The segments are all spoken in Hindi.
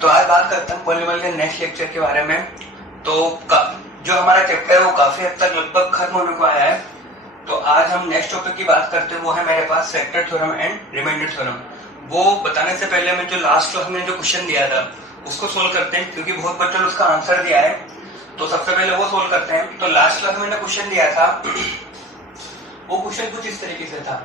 तो आज बात करते हैं पॉलीमर के नेक्स्ट लेक्चर के बारे में। तो जो हमारा चैप्टर है वो काफी हद तक लगभग खत्म होने को आया है। तो आज हम नेक्स्ट टॉपिक की बात करते हैं, वो है मेरे पास vector theorem and remainder theorem. वो बताने से पहले मैं जो लास्ट क्लास में जो क्वेश्चन दिया था उसको सोल्व करते हैं, क्योंकि बहुत बच्चों ने उसका आंसर दिया है। तो सबसे पहले वो सोल्व करते हैं। तो लास्ट क्लास में मैंने क्वेश्चन दिया था, वो क्वेश्चन कुछ इस तरीके से था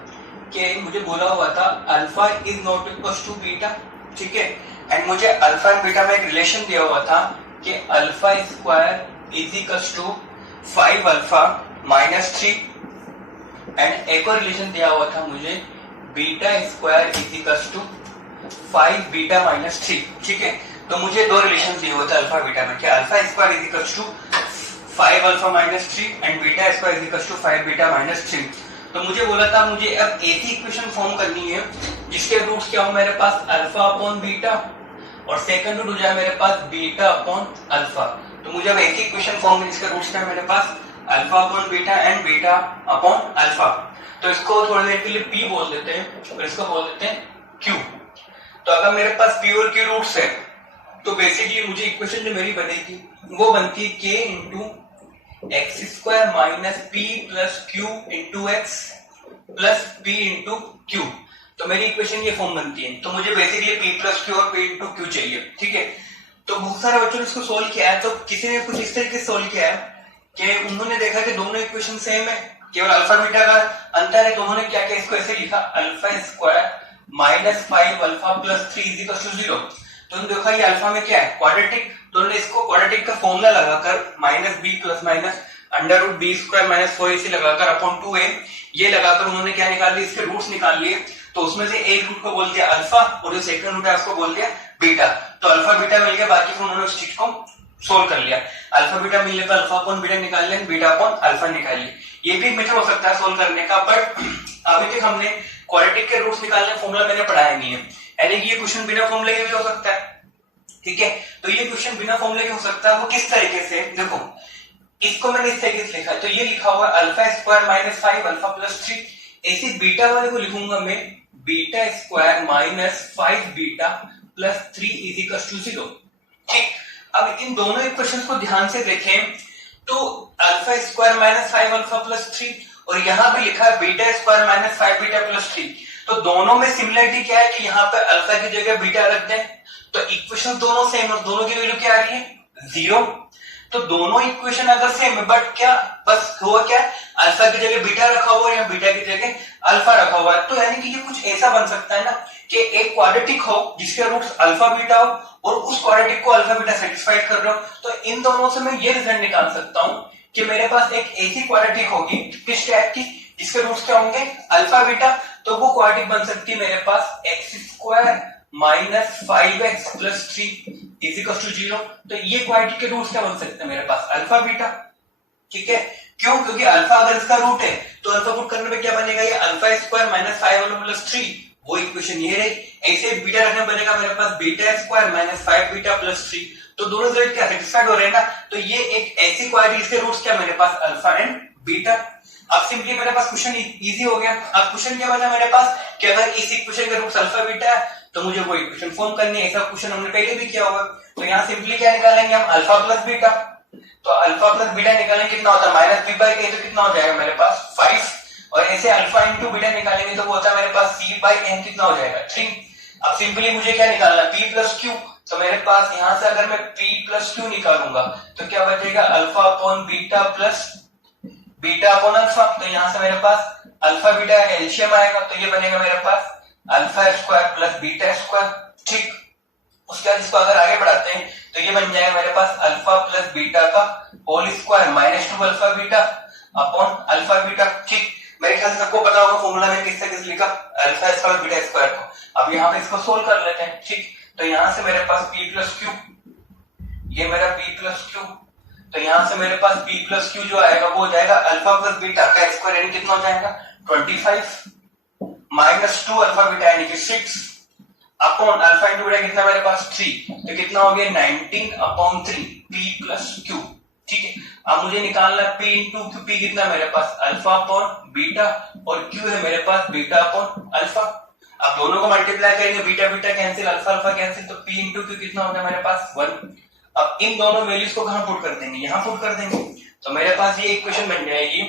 कि मुझे बोला हुआ था alpha is not equal to beta, ठीक है, एंड मुझे अल्फा एंड बीटा में एक रिलेशन दिया हुआ था कि alpha square is equal to 5 alpha minus 3, and एक और रिलेशन दिया हुआ था मुझे beta square is equal to 5 beta minus 3, ठीक है। तो मुझे दो रिलेशन दिए हुए थे अल्फा बीटा में कि alpha square is equal to 5 alpha minus 3 and beta square is equal to 5 beta minus 3। तो मुझे बोला था मुझे अब एक ही इक्वेशन फॉर्म करनी है जिसके रूट्स क्या हो मेरे पास अल्फा अपॉन बीटा, और सेकंड रूट हो जाए मेरे पास बीटा अपॉन अल्फा। तो मुझे अब एक ही इक्वेशन फॉर्म जिसके रूट्स क्या है मेरे पास alpha upon beta and beta upon alpha. तो इसको थोड़ी देर के लिए पी बोल देते हैं और इसको बोल देते हैं क्यू। तो अगर मेरे पास पी और क्यू रूट्स है तो बेसिकली मुझे इक्वेशन जो मेरी बनेगी वो बनती है के into x square minus P plus Q into x plus P into Q. तो मेरी इक्वेशन ये फॉर्म बनती है। तो मुझे बेसिकली पी प्लस क्यू और पी इंटू क्यू चाहिए, ठीक है। तो बहुत सारे बच्चों ने इसको सोल्व किया है। तो किसी ने कुछ इस तरीके से सोल्व किया है कि उन्होंने देखा कि दोनों इक्वेशन सेम है, केवल अल्फा बीटा का अंतर है। तो उन्होंने क्या किया, इसको ऐसे लिखा alpha square minus 5 alpha plus 3 is equal to 0। तो उन्होंने देखा ये अल्फा में क्या है क्वाड्रेटिक, तो उन्होंने इसको क्वाड्रेटिक का फॉर्मूला लगाकर minus b plus minus under root b square minus 4ac लगाकर अपॉन 2a ये लगाकर उन्होंने क्या निकाल लिया, इसके रूट्स निकाल लिए। तो उसमें से एक रूट को बोल दिया अल्फा और जो सेकंड रूट है उसको बोल दिया बीटा। तो अल्फा बीटा मिल गया, बाकी फिर उन्होंने उस चीज को सोल्व कर लिया। अल्फा बीटा मिलने पर अल्फा अपॉन बीटा निकाल लिया, बीटा अपॉन अल्फा निकाल लिया। ये भी मेथड हो सकता है सोल्व करने का, बट अभी तक हमने क्वाड्रेटिक के रूट्स निकालने फॉर्मूला मैंने पढ़ाया नहीं है। यानी कि ये क्वेश्चन बिना फॉर्मूले के भी हो सकता है, ठीक है। तो ये क्वेश्चन बिना फॉर्मूले के हो सकता है। वो किस तरीके से, देखो इसको मैंने इस तरीके से लिखा है। तो ये लिखा हुआ alpha square minus 5 alpha plus 3। ऐसे बीटा वाले को लिखूंगा मैं beta square minus 5 beta plus 3 is equal to 0, ठीक। अब इन दोनों इक्वेशंस को ध्यान से देखें तो alpha square minus 5 alpha plus 3 और यहाँ पे लिखा है beta square minus 5 beta plus 3। तो दोनों में सिमिलरिटी क्या है कि यहाँ पे अल्फा की जगह बीटा रख दें। तो इक्वेशन दोनों सेम और दोनों की वैल्यू क्या आ रही है 0। तो दोनों इक्वेशन अगर सेम है बट क्या बस हुआ क्या अल्फा की जगह बीटा रखा हुआ है या बीटा की जगह अल्फा रखा हुआ है। तो यानी कि ये कुछ ऐसा बन सकता है ना कि एक क्वाड्रेटिक हो जिसके रूट्स अल्फा बीटा हो और उस क्वाड्रेटिक को अल्फा बीटा सेटिस्फाइड कर रहा हो। तो इन दोनों से मैं ये रिजल्ट निकाल सकता हूं कि मेरे पास एक ऐसी क्वाड्रेटिक होगी किस टाइप की जिसके रूट्स क्या होंगे अल्फा बीटा। तो वो क्वाड्रेटिक बन सकती है मेरे पास x square minus 5x plus 3 is equal to 0। तो ये क्वाड्रेटिक के रूट्स क्या बन सकते हैं मेरे पास अल्फा बीटा, ठीक है। क्यों, क्योंकि अल्फा अगर इसका रूट है तो अल्फा पुट करने पे क्या बनेगा ये alpha square minus 5 alpha plus 3, वो इक्वेशन ये रही। ऐसे बीटा रखने बनेगा मेरे पास beta square minus 5 beta plus 3। तो दोनों रिजल्ट क्या सेटिस्फाइड हो रहे हैं ना। तो ये एक ऐसी क्वाड्रेटिक के रूट्स क्या मेरे पास अल्फा एंड बीटा। अब सिंपली मेरे पास क्वेश्चन इजी हो गया। अब क्वेश्चन क्या बना मेरे पास कि अगर इस इक्वेशन का रूट्स अल्फा बीटा है तो मुझे वो इक्वेशन फॉर्म करनी है। ऐसा क्वेश्चन हमने पहले भी किया हुआ। तो यहाँ सिंपली क्या निकालेंगे हम अल्फा प्लस बीटा। तो अल्फा प्लस बीटा निकालेंगे कितना होता है माइनस बी बाई ए, तो कितना हो जाएगा मेरे पास 5। और ऐसे अल्फा इंटू बीटा निकालेंगे तो वो होता है मेरे पास सी बाई एन, कितना हो जाएगा 3। अब सिंपली मुझे क्या निकालना है पी प्लस क्यू। तो मेरे पास यहाँ से अगर मैं पी प्लस क्यू निकालूंगा तो क्या बचेगा alpha upon beta plus beta upon alpha. तो यहाँ से मेरे पास अल्फा बीटा एलसीएम आएगा तो ये बनेगा मेरे पास alpha square plus beta square, ठीक। उसके बाद इसको अगर आगे बढ़ाते हैं तो ये बन जाएगा मेरे पास अल्फा प्लस बीटा का whole square minus 2 alpha beta upon alpha beta, ठीक। मेरे ख्याल से सबको पता होगा फॉर्मूला में किस तरह से लिखा अल्फा स्क्वायर बीटा स्क्वायर को। अब यहाँ पे इसको सोल्व कर लेते हैं, ठीक। तो यहाँ से मेरे पास पी प्लस क्यू, ये मेरा पी प्लस क्यू। तो यहाँ से मेरे पास पी प्लस क्यू जो आएगा वो हो जाएगा अल्फा प्लस बीटा का स्क्वायर यानी कितना हो जाएगा 25 माइनस 2 अल्फा बीटा यानी कि 6 अपॉन अल्फा इंटू बीटा कितना मेरे पास 3, तो कितना हो गया 19 अपॉन 3 पी प्लस क्यू, ठीक है। अब मुझे निकालना है पी इंटू क्यू। पी कितना मेरे पास अल्फा अपॉन बीटा और क्यू है मेरे पास बीटा अपॉन अल्फा। अब दोनों को मल्टीप्लाई करेंगे, beta beta cancel, alpha alpha cancel, तो p इंटू क्यू कितना हो गया मेरे पास 1। अब इन दोनों वैल्यूज को कहां पुट कर देंगे, यहां पुट कर देंगे, तो मेरे पास ये इक्वेशन बन जाएगी,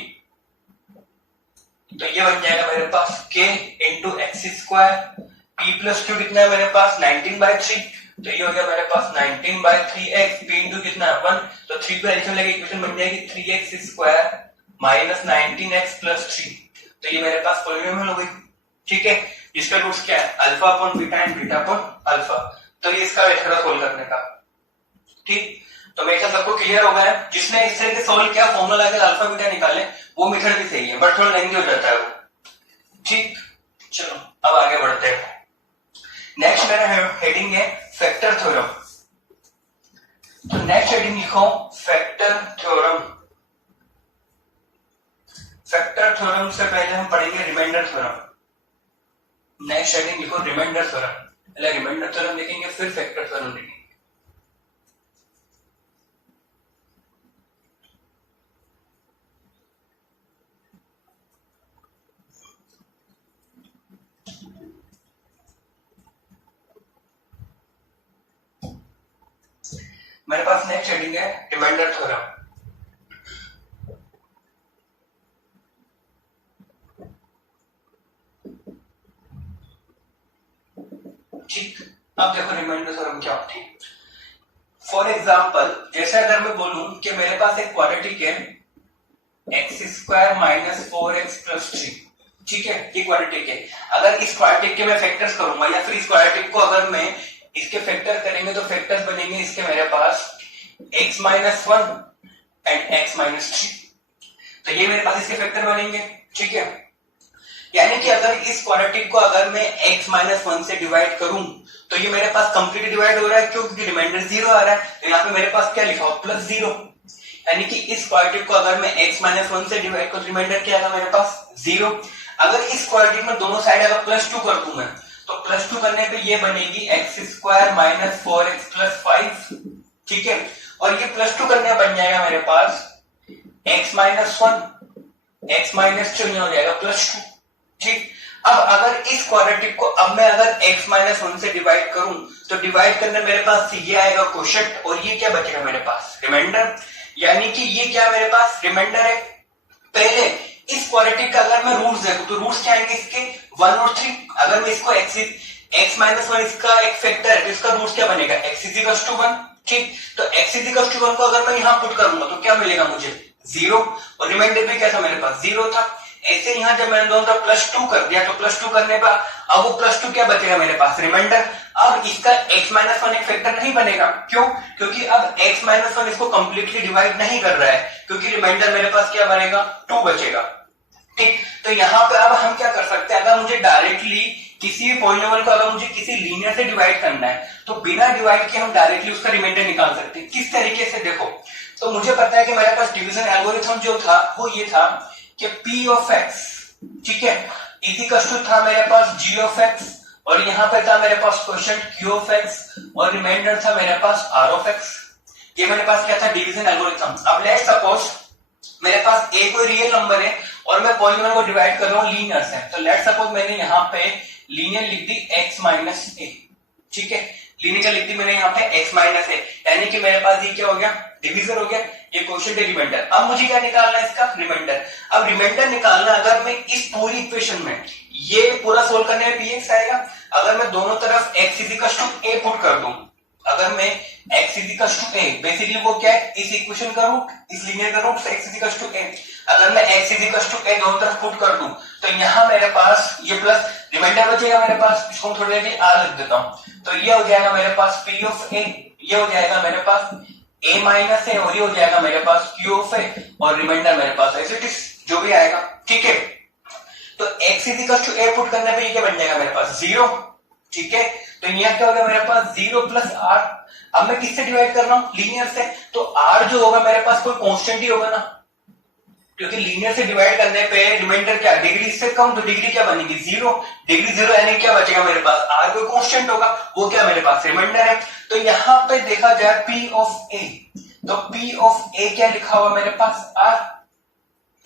तो ये बन जाएगा मेरे पास k into x square, p plus Q कितना है मेरे पास 19/3, तो ये हो गया मेरे पास 19/3x, p इंटू कितना है 1, तो 3 को एडिशन लगे इक्वेशन बन जाएगी 3x square minus 19x plus 3, तो ये मेरे पास पॉलिनोमियल हो गई। ठीक है, इसका रूट्स क्या है, alpha upon beta and beta upon alpha, तो ये इसका मेथड है सोल्व करने का। ठीक, तो मेथड सबको क्लियर हो गया है, जिसने इस तरह से सोल्व किया फॉर्मूला लगा अल्फा बीटा निकाले, वो मेथड भी सही है, बट थोड़ा लेंथी हो जाता है वो। ठीक, चलो अब आगे बढ़ते हैं। नेक्स्ट मेरा हेडिंग है फैक्टर थ्योरम, तो नेक्स्ट हेडिंग लिखो फैक्टर थ्योरम। फैक्टर थ्योरम से पहले हम पढ़ेंगे रिमाइंडर थ्योरम। नेक्स्ट हेडिंग लिखो रिमाइंडर थ्योरम, पहले रिमाइंडर थ्योरम देखेंगे फिर फैक्टर थ्योरम देखेंगे। मेरे पास नेक्स्ट हेडिंग है रिमाइंडर थ्योरम। ठीक, अब देखो रिमाइंडर थ्योरम क्या होती है। फॉर एग्जाम्पल, जैसे अगर मैं बोलूं कि मेरे पास एक क्वाड्रेटिक है x square minus 4x plus 3, ठीक है, ये क्वाड्रेटिक है। अगर इस क्वाड्रेटिक के मैं फैक्टर्स करूंगा या फिर इस क्वाड्रेटिक को अगर मैं इसके फैक्टर करेंगे तो फैक्टर्स बनेंगे इसके मेरे पास x minus 1 and x minus 3, तो ये मेरे पास इसके फैक्टर बनेंगे। ठीक है, यानी कि अगर इस क्वाड्रेटिक को अगर मैं x माइनस 1 से डिवाइड करूं तो ये मेरे पास कंप्लीट डिवाइड हो रहा है, क्योंकि रिमाइंडर 0 आ रहा है, तो यहाँ पे मेरे पास क्या लिखा हो प्लस 0, यानी कि इस क्वाड्रेटिक को अगर मैं x माइनस 1 से डिवाइड करूं रिमाइंडर क्या आएगा मेरे पास 0। अगर इस क्वाड्रेटिक में दोनों साइड अगर प्लस 2 कर दूं मैं, तो प्लस 2 करने पे ये बनेगी x square minus 4x plus 5। ठीक है, और ये प्लस 2 करने बन जाएगा मेरे पास x माइनस 1 x माइनस 2 हो जाएगा प्लस 2। ठीक, अब अगर इस क्वाड्रेटिक को अब मैं अगर x माइनस 1 से डिवाइड करूं तो डिवाइड करने मेरे पास ये आएगा कोशेंट और ये क्या बचेगा मेरे पास रिमाइंडर, यानी कि ये क्या मेरे पास रिमाइंडर है। पहले इस क्वाड्रेटिक का अगर मैं रूट्स देखूं तो रूट्स क्या आएंगे इसके 1 और 3। अगर मैं इसको x माइनस 1 इसका एक फैक्टर है तो इसका रूट्स क्या बनेगा x इज इक्वल टू 1। ठीक, तो x इज इक्वल टू 1 को अगर मैं यहां पुट करूंगा तो क्या मिलेगा मुझे 0, और रिमाइंडर भी क्या था मेरे पास 0 था। ऐसे यहां जब मैंने दोनों तरफ प्लस 2 कर दिया तो प्लस 2 करने पर अब वो प्लस 2 क्या बचेगा मेरे पास रिमाइंडर। अब इसका x माइनस 1 एक फैक्टर नहीं बनेगा, क्यों, क्योंकि अब x माइनस 1 इसको कंप्लीटली डिवाइड नहीं कर रहा है, क्योंकि रिमाइंडर मेरे पास क्या बनेगा 2 बचेगा। ठीक, तो यहाँ पे अब हम क्या कर सकते हैं, अगर मुझे डायरेक्टली किसी भी पॉलिनोमियल को अगर मुझे किसी लीनियर से डिवाइड करना है तो बिना डिवाइड के हम डायरेक्टली उसका रिमाइंडर निकाल सकते हैं। किस तरीके से, देखो, तो मुझे पता है कि मेरे पास डिवीजन एल्गोरिथम जो था वो ये था कि p ऑफ x, ठीक है, इक्वल टू था मेरे पास g ऑफ x, और यहाँ पे था मेरे पास क्वोशिएंट q ऑफ x, और रिमाइंडर था मेरे पास r ऑफ x। ये मेरे पास क्या था डिवीजन एल्गोरिथम। अब लेट्स सपोज मेरे पास a कोई रियल नंबर है और मैं पॉलिनोमियल को डिवाइड कर रहा हूँ लीनियर से, तो लेट्स सपोज मैंने यहाँ पे लीनियर लिख दी x माइनस a। ठीक है, लीनियर लिख दी मैंने यहाँ पे x माइनस a, यानी कि मेरे पास ये क्या हो गया डिवीजन हो गया, ये क्वोशिएंट है रिमाइंडर। अब मुझे क्या निकालना है इसका रिमाइंडर। अब रिमाइंडर निकालना अगर मैं इस पूरी इक्वेशन में ये पूरा सोल्व करने में px आएगा, अगर मैं दोनों तरफ x is equal to a put कर दूं, अगर मैं x is equal to a, basically वो क्या है इस इक्वेशन का रूट, इस लीनियर का root x is equal to a, अगर मैं x is equal to a दोनों तरफ पुट कर दूं तो यहाँ मेरे पास ये प्लस रिमाइंडर बचेगा मेरे पास, इसको थोड़ी देर r लिख देता हूं, तो ये हो जाएगा मेरे पास p ऑफ a, ये हो जाएगा मेरे पास a माइनस a, और ये हो जाएगा मेरे पास q ऑफ a, और रिमाइंडर मेरे पास ऐसे जो भी आएगा। ठीक है, तो x is equal to a put करने पे ये क्या बन जाएगा मेरे पास 0। ठीक है, तो यहाँ क्या होगा मेरे पास 0 प्लस r। अब मैं किससे डिवाइड कर रहा हूँ लीनियर से, तो r जो होगा मेरे पास कोई कांस्टेंट ही होगा ना, क्योंकि लीनियर से डिवाइड करने पे रिमाइंडर क्या डिग्री इससे कम, तो डिग्री क्या बनेगी 0, डिग्री 0 यानी क्या बचेगा मेरे पास r कोई कांस्टेंट होगा, वो क्या मेरे पास रिमाइंडर है। तो यहाँ पे देखा जाए p ऑफ a, तो p ऑफ a क्या लिखा हुआ मेरे पास r।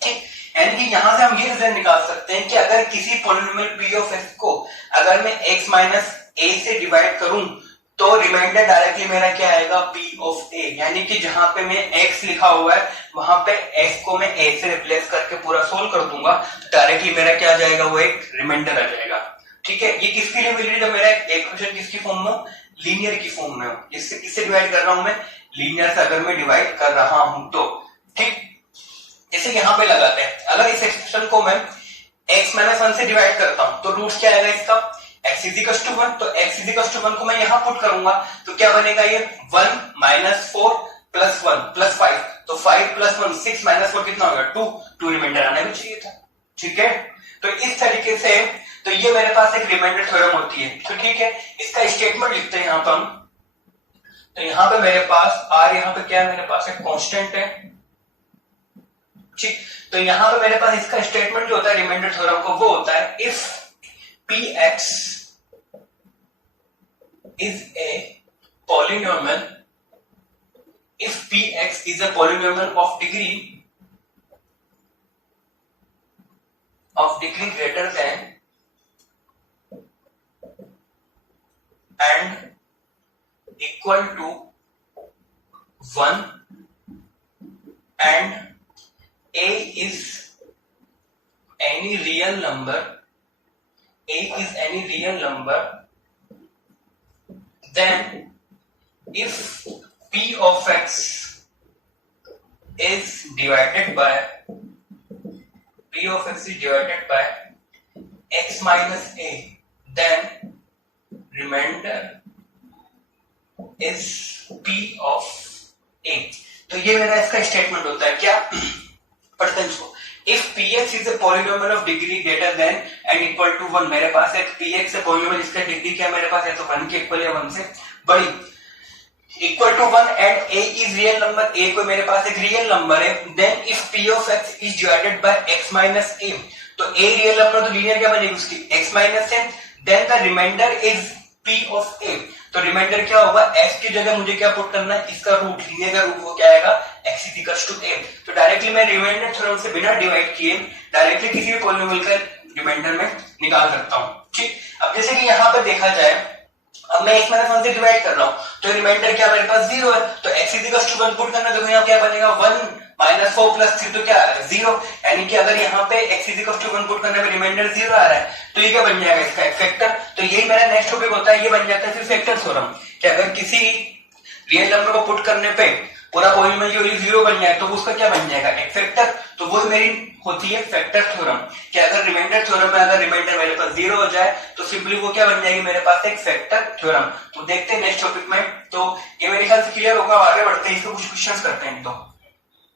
ठीक, यानी कि यहां से हम ये रिजल्ट निकाल सकते हैं कि अगर किसी पॉलिनोमियल p ऑफ x को अगर मैं x माइनस a से डिवाइड करूं तो रिमाइंडर डायरेक्टली मेरा क्या आएगा p ऑफ a, यानी कि जहां पे मैं x लिखा हुआ है वहां पे x को मैं a से रिप्लेस करके पूरा सोल्व कर दूंगा, डायरेक्टली मेरा क्या आ जाएगा, वो एक रिमाइंडर आ जाएगा। ठीक है, ये किसके लिए मिल रही है, जब मेरा इक्वेशन किसकी फॉर्म में, लीनियर की फॉर्म में हो, जिससे किससे डिवाइड कर रहा हूं मैं, लीनियर से अगर मैं डिवाइड कर रहा हूं तो। ठीक, जैसे यहां पे लगाते हैं, अगर इस एक्सप्रेशन को मैं x माइनस 1 से डिवाइड करता हूं तो रूट क्या आएगा इसका, x इज इक्वल टू 1, तो x इज इक्वल टू 1 को मैं यहां पुट करूंगा तो क्या बनेगा, ये 1 माइनस 4 प्लस 1 प्लस 5, तो 5 प्लस 1 6 माइनस 4 कितना होगा 2, 2 रिमाइंडर आना भी चाहिए था। ठीक है, तो इस तरीके से तो ये मेरे पास एक रिमाइंडर थ्योरम होती है। तो ठीक है, इसका स्टेटमेंट लिखते हैं यहां पर हम, तो यहां पे मेरे पास r, यहां पे क्या है, मेरे पास एक कांस्टेंट है। ठीक, तो यहां पे मेरे पास इसका स्टेटमेंट जो होता है रिमाइंडर थ्योरम को, वो होता है if px is a polynomial, if px is a polynomial of degree greater than and equal to 1 and a is any real number, then if p of x is divided by x minus a, then remainder is p of a। तो ये मेरा इसका स्टेटमेंट होता है क्या, पढ़ते हैं इसको। If px is a polynomial of degree greater than and equal to 1, मेरे पास एक px है पॉलिनोमियल, इसका डिग्री क्या मेरे पास है, तो 1 के इक्वल या 1 से बड़ी, equal to 1 and a is real number, a को मेरे पास एक रियल नंबर है, then if p of x is divided by x minus a, तो a रियल नंबर तो लीनियर क्या बनेगी उसकी, x minus a, then the remainder is p of a, तो रिमाइंडर क्या होगा, x की जगह मुझे क्या पुट करना है, इसका रूट, लीनियर का रूट वो क्या आएगा, x is equal to a। तो डायरेक्टली मैं रिमाइंडर थ्योरम से बिना डिवाइड किए डायरेक्टली किसी भी पॉलिनोमियल का रिमाइंडर में निकाल सकता हूं। ठीक, अब जैसे कि यहां पर देखा जाए, अब मैं x माइनस 1 से डिवाइड कर रहा हूं तो रिमाइंडर क्या मेरे पास 0 है, तो x is equal to 1 put करना, देखो यहां क्या बनेगा 1 माइनस 4 प्लस 3, तो क्या आ रहा है 0, यानी कि अगर यहाँ पे x is equal to 1 put करने में रिमाइंडर 0 आ रहा है तो ये क्या बन जाएगा, इसका एक फैक्टर। तो यही मेरा नेक्स्ट टॉपिक होता है, ये बन जाता है फिर फैक्टर थ्योरम, कि अगर किसी रियल नंबर को पुट करने पे पूरा पॉलिनोमियल की वैल्यू 0 बन जाए तो उसका क्या बन जाएगा, एक फैक्टर। तो वो मेरी होती है फैक्टर थ्योरम, कि अगर रिमाइंडर थ्योरम में अगर रिमाइंडर मेरे पास 0 हो जाए तो सिंपली वो क्या बन जाएगी मेरे पास, एक फैक्टर थ्योरम। तो देखते हैं नेक्स्ट टॉपिक में, तो ये मेरे ख्याल से क्लियर होगा, आगे बढ़ते हैं, इसको कुछ क्वेश्चंस करते हैं। तो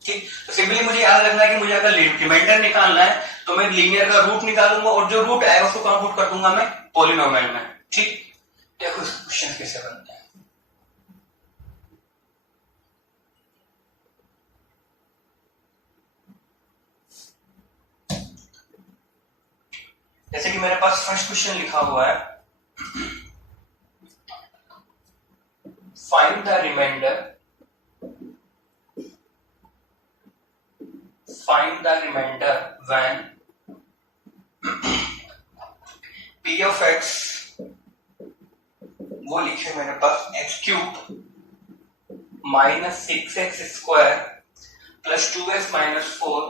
ठीक, तो सिंपली मुझे याद रखना है कि मुझे अगर रिमाइंडर निकालना है तो मैं लीनियर का रूट निकालूंगा और जो रूट आएगा उसको कहां पुट कर दूंगा मैं, पॉलिनोमियल में। ठीक, देखो क्वेश्चन कैसे बनते हैं। जैसे कि मेरे पास फर्स्ट क्वेश्चन लिखा हुआ है, find the remainder when p of x, वो लिखे मेरे पास x cube minus 6x square plus 2x minus 4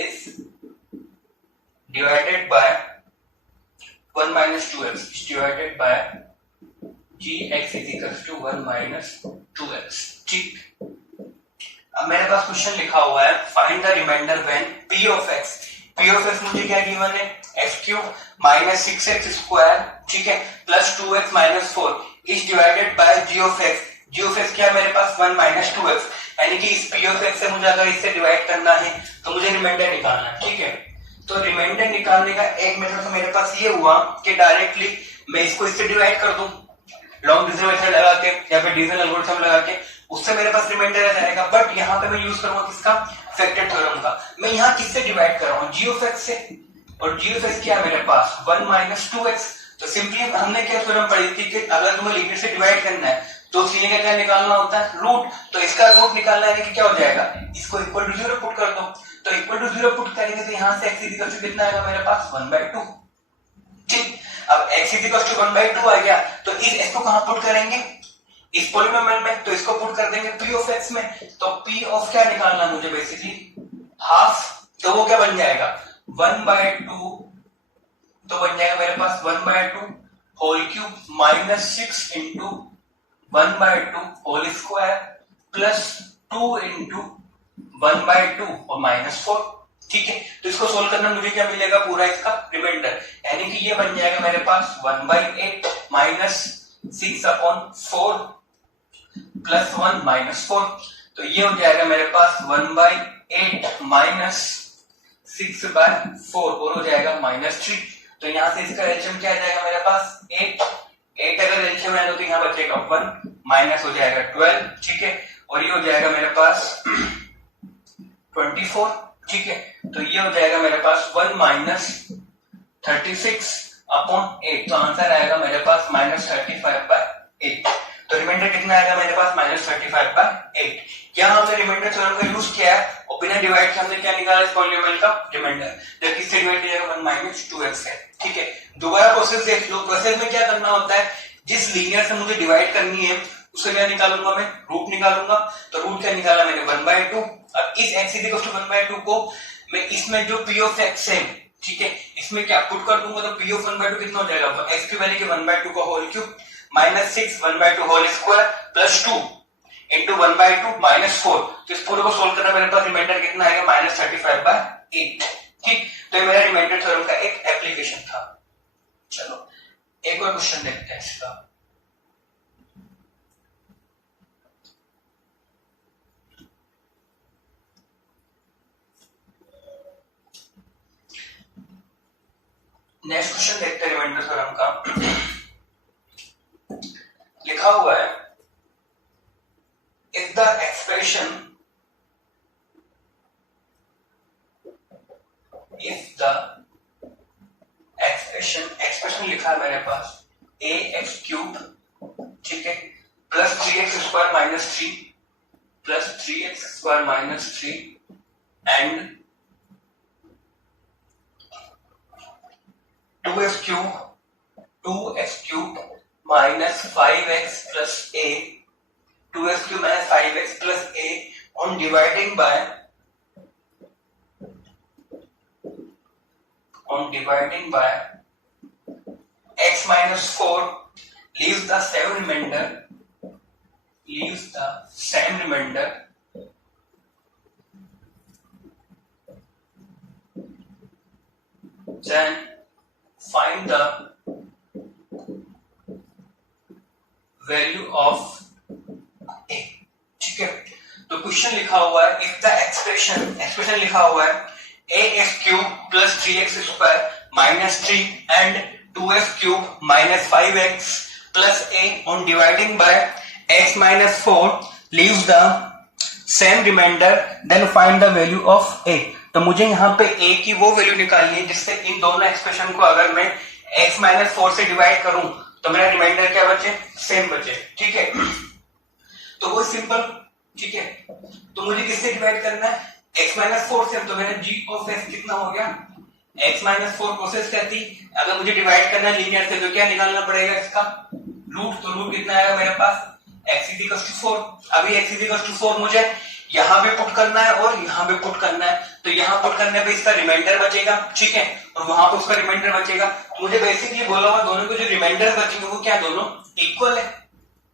is divided by 1 minus 2x is divided by gx is equals to 1 minus 2x। ठीक, अब मेरे पास क्वेश्चन लिखा हुआ है find the remainder when p of x मुझे क्या गिवन है, x cube minus 6x square, ठीक है, plus 2x minus 4 is divided bye g of x क्या मेरे पास 1 माइनस 2x, यानी कि इस p ऑफ x से मुझे अगर इससे डिवाइड करना है तो मुझे रिमाइंडर निकालना है। ठीक है, तो रिमाइंडर निकालने का एक मेथड तो मेरे पास ये हुआ कि डायरेक्टली मैं इसको इससे डिवाइड कर दूं, लॉन्ग डिविजन मेथड लगा के या फिर डिवीजन एल्गोरिथम लगा के, उससे मेरे पास रिमाइंडर आ जाएगा। बट यहाँ पे मैं यूज करूंगा किसका, फैक्टर थ्योरम का। मैं यहाँ किससे डिवाइड कर रहा हूँ, g ऑफ x से, और g ऑफ x क्या है मेरे पास 1 माइनस 2x। तो सिंपली हमने क्या थ्योरम पढ़ी थी कि अगर तुम्हें लीनियर से डिवाइड करना है तो उसके लिए क्या निकालना होता है, रूट। तो इसका रूट निकालना है कि क्या हो जाएगा, इसको इक्वल टू 0 पुट कर दो। तो इक्वल टू 0 पुट करेंगे तो यहाँ से x इक्वल टू कितना आएगा मेरे पास 1/2। ठीक, अब x इक्वल टू 1/2 आ गया तो इस x को कहां पुट करेंगे, इस पॉलिनोमियल में। तो इसको पुट कर देंगे p ऑफ x में। तो p ऑफ क्या निकालना मुझे, बेसिकली हाफ। तो वो क्या बन जाएगा 1/2, तो बन जाएगा मेरे पास 1/2 whole cube minus 6 into 1/2 whole square plus 2 into 1/2 और माइनस 4। ठीक है, तो इसको सोल्व करना मुझे क्या मिलेगा, पूरा इसका रिमाइंडर, यानी कि ये बन जाएगा मेरे पास 1/8 माइनस 6/4 प्लस 1 माइनस 4। तो ये हो जाएगा मेरे पास 1/8 माइनस 6/4 और हो जाएगा -3। तो यहाँ से इसका एलसीएम क्या आ जाएगा मेरे पास 8 अगर एलसीएम आएगा तो यहाँ बचेगा 1 माइनस हो जाएगा 12। ठीक है, और ये हो जाएगा मेरे पास 24। ठीक है, तो ये हो जाएगा मेरे पास 1 माइनस 36/8। तो आंसर आएगा मेरे पास -35/8। तो रिमाइंडर कितना आएगा मेरे पास -35/8। यहाँ हमने रिमाइंडर थ्योरम का यूज किया है और बिना डिवाइड के हमने क्या निकाला इस पॉलिनोमियल का रिमाइंडर, जबकि इससे डिवाइड किया जाएगा 1 - 2x है। ठीक है, दोबारा प्रोसेस देख लो। प्रोसेस में क्या करना होता है, जिस लीनियर से मुझे डिवाइड करनी है उसे क्या निकालूंगा मैं, रूट निकालूंगा। तो रूट क्या निकाला मैंने 1/2। अब इस x इक्वल टू 1/2 को मैं इसमें जो p ऑफ x है, ठीक है, इसमें क्या पुट कर दूंगा तो p ऑफ 1/2 कितना हो जाएगा, x की वैल्यू के 1/2 का whole cube minus 6 1/2 whole square plus 2 into 1/2 minus 4। तो इस पूरे को सोल्व करना मेरे पास रिमाइंडर कितना आएगा -35/8। ठीक, तो ये मेरा रिमाइंडर थ्योरम का एक एप्लीकेशन था। चलो एक और क्वेश्चन देखते हैं इसका। नेक्स्ट क्वेश्चन देखते हैं रिमाइंडर थ्योरम का। लिखा हुआ है if the expression लिखा है मेरे पास ax³ ठीक है plus 3x² minus 3 plus 3x² minus 3 and 2x³ minus 5x plus a 2x³ minus 5x plus a on dividing by x minus 4 leaves the same remainder then find the value of a। ठीक है, तो क्वेश्चन लिखा हुआ है इफ द एक्सप्रेशन लिखा हुआ है ax³ plus 3x² minus 3 and 2x³ minus 5x plus a on dividing by x minus 4 leaves the same remainder then find the value of a। तो मुझे यहाँ पे a की वो वैल्यू निकालनी है जिससे इन दोनों एक्सप्रेशन को अगर मैं x माइनस 4 से डिवाइड करूं तो मेरा रिमाइंडर क्या बचे, सेम बचे। ठीक है, तो वो सिंपल। ठीक है, तो मुझे किससे डिवाइड करना है, x माइनस 4 से। तो मेरा g ऑफ x कितना हो गया, x माइनस 4 प्रोसेस करती। अगर मुझे डिवाइड करना है लीनियर से तो क्या निकालना पड़ेगा इसका रूट। तो रूट कितना आएगा मेरे पास x इक्वल टू 4। अभी x इक्वल टू 4 मुझे यहाँ पे पुट करना है और यहाँ पे पुट करना है। तो यहाँ पुट करने पे इसका रिमाइंडर बचेगा, ठीक है, और वहां पे उसका रिमाइंडर बचेगा। तो मुझे बेसिकली बोला हुआ दोनों के जो रिमाइंडर बचेंगे वो क्या दोनों इक्वल है।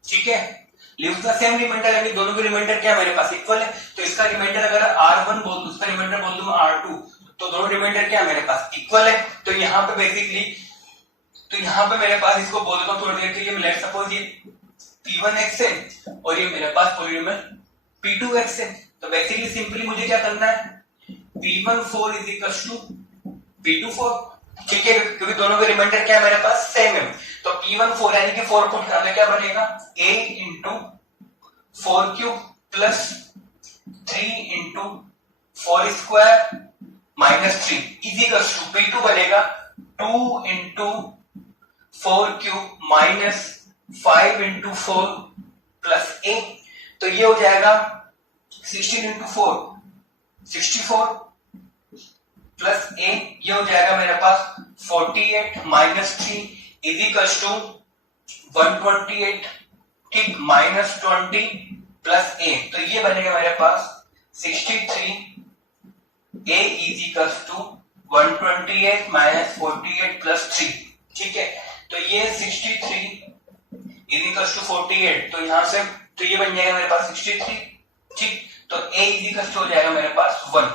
ठीक है, लीव्स द सेम रिमाइंडर, यानी दोनों के रिमाइंडर क्या मेरे पास इक्वल है। तो इसका रिमाइंडर अगर R1 बोल दूं, उसका रिमाइंडर बोल दूं R2, तो दोनों रिमाइंडर क्या मेरे पास इक्वल है। तो यहाँ पे बेसिकली यहाँ पे मेरे पास इसको बोल देता हूँ थोड़ी देर के लिए। लेट्स सपोज ये P1x है और ये मेरे पास पॉलिनोमियल P2x है। तो बेसिकली सिंपली मुझे क्या करना है, P14 is equal to P24। ठीक है, क्योंकि दोनों के रिमाइंडर क्या है मेरे पास सेम है। तो P14 यानी कि 4 पुट करना क्या बनेगा a into 4³ plus 3 into 4² minus 3 is equal to P2 बनेगा 2 into 4³ minus 5 into 4 plus a, तो ये हो जाएगा 16 इंटू 4 64 प्लस ए, ये हो जाएगा मेरे पास 48 माइनस 3 इज इक्वल टू 128, ठीक, माइनस 20 प्लस ए, तो ये बनेगा मेरे पास 63 a is equal to 128 minus 48 plus 3, ठीक है, तो ये 63 इज इक्वल टू 48, तो यहां से तो ये बन जाएगा मेरे पास 63, ठीक, तो a इज इक्वल टू हो जाएगा मेरे पास 1,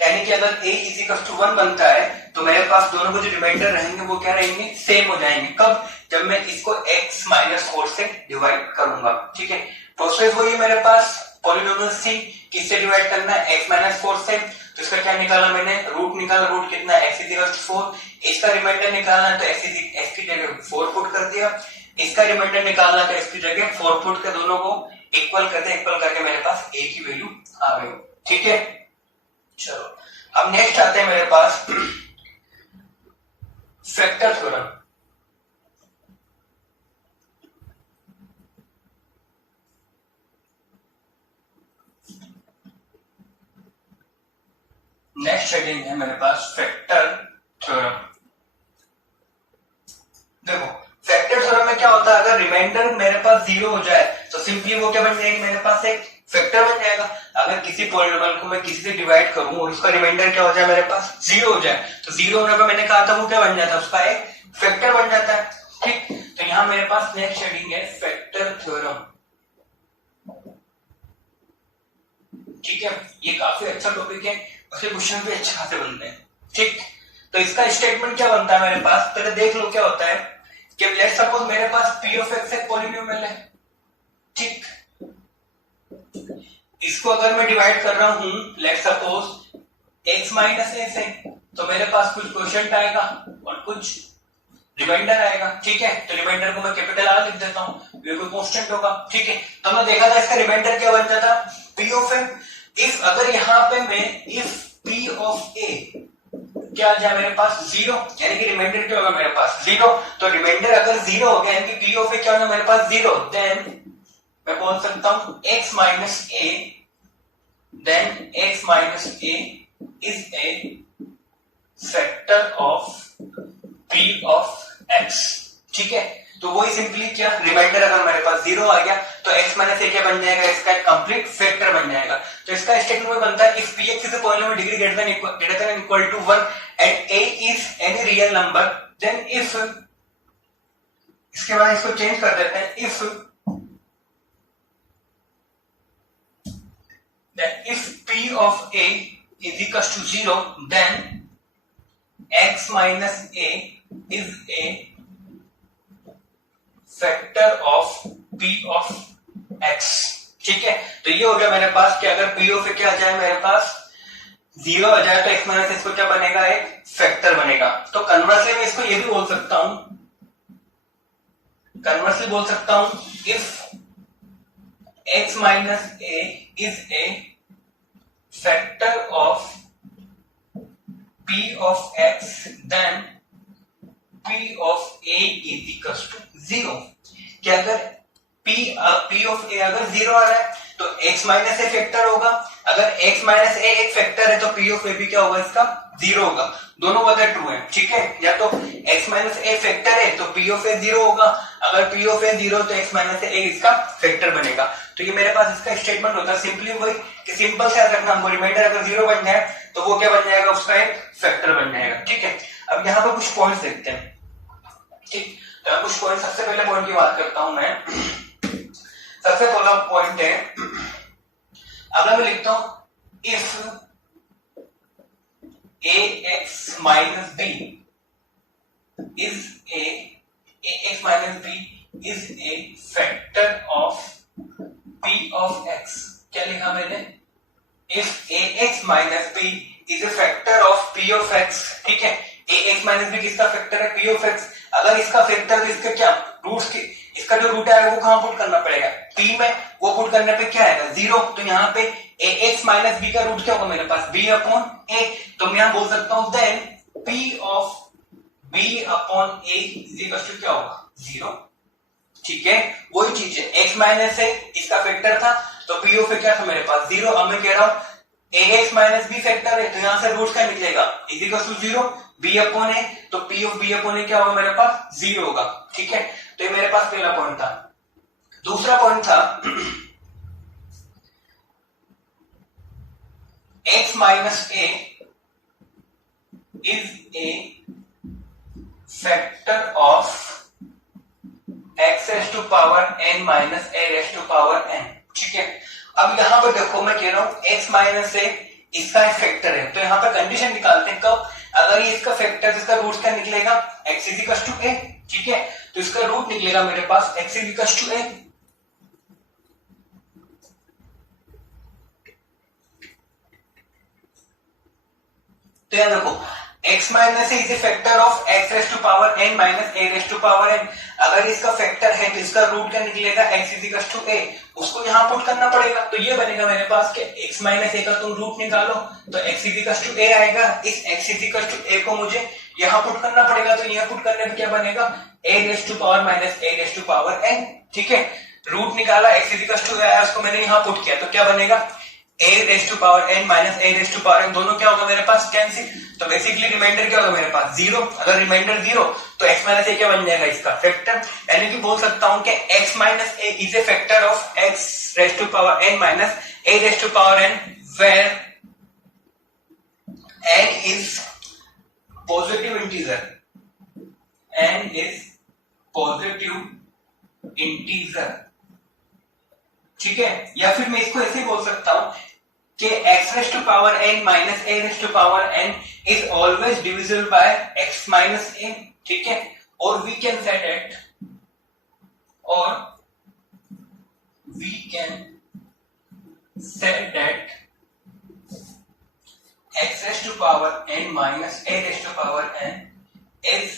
यानी कि अगर a इज इक्वल टू 1 बनता है तो मेरे पास दोनों को जो रिमाइंडर रहेंगे वो क्या रहेंगे, सेम हो जाएंगे। कब? जब मैं इसको x माइनस 4 से डिवाइड करूंगा, ठीक है। प्रोसेस वही है मेरे पास, पॉलिनोमियल सी किससे डिवाइड करना है, x माइनस 4 से, तो इसका क्या निकाला मैंने, रूट निकाला, रूट कितना, x इज इक्वल टू 4, इसका रिमाइंडर निकालना है तो x की जगह 4 पुट कर दिया, इसका रिमाइंडर निकालना है तो x की जगह 4 पुट कर, दोनों को इक्वल करते, इक्वल करके मेरे पास a की वैल्यू आ गई, ठीक है। चलो अब नेक्स्ट आते हैं मेरे पास फैक्टर थ्योरम। नेक्स्ट हेडिंग है मेरे पास फैक्टर थ्योरम। देखो फैक्टर थ्योरम में क्या होता है, अगर रिमाइंडर मेरे पास 0 हो जाए तो सिंपली वो क्या बन जाएगी, मेरे पास एक फैक्टर बन जाएगा। अगर किसी पॉलिनोमियल को मैं किसी से डिवाइड करूं और उसका रिमाइंडर क्या हो जाए, मेरे पास 0 हो जाए, तो 0 होने पर मैंने कहा था वो क्या बन जाता है, उसका एक फैक्टर बन जाता है, ठीक। तो यहां मेरे पास नेक्स्ट हेडिंग है फैक्टर थ्योरम, ठीक है। ये काफी अच्छा टॉपिक है, उसके क्वेश्चन भी अच्छे खासे बनते हैं, ठीक। तो इसका स्टेटमेंट क्या बनता है मेरे पास, पहले देख लो क्या होता है कि लेट्स सपोज मेरे पास p ऑफ x एक पॉलिनोमियल है, ठीक। इसको अगर मैं डिवाइड कर रहा हूं let's suppose x minus a से, तो मेरे पास कुछ क्वोशिएंट आएगा और कुछ रिमाइंडर आएगा, ठीक है। तो रिमाइंडर को मैं कैपिटल R लिख देता हूं, ये कोई कांस्टेंट होगा, ठीक है। तो हमने देखा था इसका रिमाइंडर क्या बन जाता, p ऑफ a। इफ अगर यहां पे मैं इफ p ऑफ a क्या आ जाए मेरे पास 0, यानी कि रिमाइंडर क्या होगा मेरे पास 0, तो रिमाइंडर अगर 0 हो गया यानी कि p ऑफ a क्या होगा मेरे पास 0, देन मैं बोल सकता हूं x minus a, then x minus a is a factor of p of x, ठीक है। तो वही सिंपली क्या, रिमाइंडर अगर मेरे पास 0 आ गया तो x माइनस a क्या बन जाएगा, इसका एक कंप्लीट फैक्टर बन जाएगा। तो इसका स्टेटमेंट बनता है if p x is a polynomial degree greater than equal to 1 and a is any real number, then if, इसके बाद इसको चेंज कर देते हैं, if p of a is equals to 0 then x minus a is a factor of p of x, ठीक है। तो ये हो गया मेरे पास कि अगर p ऑफ क्या आ जाए मेरे पास 0 आ जाए तो x माइनस इसको क्या बनेगा, एक फैक्टर बनेगा। तो कन्वर्सली मैं इसको ये भी बोल सकता हूं, कन्वर्सली बोल सकता हूं if x minus a is a factor of p of x then p of a is equal to 0। क्या अगर p ऑफ a अगर 0 आ रहा है तो x माइनस a फैक्टर होगा, अगर x माइनस a एक फैक्टर है तो p ऑफ a भी क्या होगा, इसका 0 होगा। दोनों वजह ट्रू है, ठीक है। या तो x माइनस a फैक्टर है तो p ऑफ a 0 होगा, अगर p ऑफ a 0 तो x माइनस a इसका फैक्टर बनेगा। तो ये मेरे पास इसका स्टेटमेंट होता है, सिंपली वही कि सिंपल से याद रखना, हमको रिमाइंडर अगर 0 बन जाए तो वो क्या बन जाएगा, उसका एक फैक्टर बन जाएगा, ठीक है। अब यहाँ पर कुछ पॉइंट्स देखते हैं, ठीक। तो कुछ पॉइंट, सबसे पहले पॉइंट की बात करता हूं मैं। सबसे पहला पॉइंट है, अगर मैं लिखता हूं if ax minus b is ax minus b is a factor of p of x, क्या लिखा मैंने, if ax minus b is a factor of p of x, ठीक है। ax माइनस b किसका फैक्टर है, p ऑफ x। अगर इसका फैक्टर तो इसका क्या रूट्स की, इसका जो रूट आएगा वो कहां पुट करना पड़ेगा, p में, वो पुट करने पे क्या आएगा 0। तो यहाँ पे ax माइनस b का रूट क्या होगा मेरे पास, b अपॉन a। तो मैं यहां बोल सकता हूं then p of b upon a is equal to क्या होगा 0, ठीक है, वही चीज है, x माइनस ए इसका फैक्टर था तो पी ऑफ ए क्या था मेरे पास 0। अब मैं कह रहा हूं ax माइनस बी फैक्टर है तो यहां से रूट क्या निकलेगा is equal to 0 b upon a, तो p of b upon a क्या होगा मेरे पास 0 होगा। ठीक है, तो ये मेरे पास पहला पॉइंट था। दूसरा पॉइंट था x minus a is a factor of x raise to power n minus a raise to power n। ठीक है, अब यहां पर देखो मैं कह रहा हूं x माइनस a इसका एक फैक्टर है, तो यहां पर कंडीशन निकालते हैं कब, अगर ये इसका फैक्टर इसका रूट क्या निकलेगा x is equal to a। ठीक है, तो इसका रूट निकलेगा मेरे पास x is equal to a। तो यहां देखो x minus is a factor of x raise to power n minus a raise to power n। अगर इसका फैक्टर है तो इसका रूट क्या निकलेगा x is equal to a, उसको यहां पुट करना पड़ेगा। तो ये बनेगा मेरे पास कि x माइनस a का तुम रूट निकालो तो x is equal to a आएगा। इस x is equal to a को मुझे यहां पुट करना पड़ेगा, तो यहां पुट करने पे क्या बनेगा a raise to power minus a raise to power n। ठीक है, रूट निकाला x is equal to a आया, उसको मैंने यहां पुट किया तो क्या बनेगा a raise to power n minus a raise to power n, दोनों क्या होगा मेरे पास कैंसिल। तो बेसिकली रिमाइंडर क्या होगा मेरे पास 0। अगर रिमाइंडर 0 तो x माइनस a क्या बन जाएगा इसका फैक्टर, यानी कि बोल सकता हूं कि x minus a is a factor of x raise to power n minus a raise to power n where n is positive integer, n is positive integer. ठीक है, या फिर मैं इसको ऐसे बोल सकता हूं कि x raise to power n minus a raise to power n is always divisible by x minus a। ठीक है, और we can say that x raise to power n minus a raise to power n is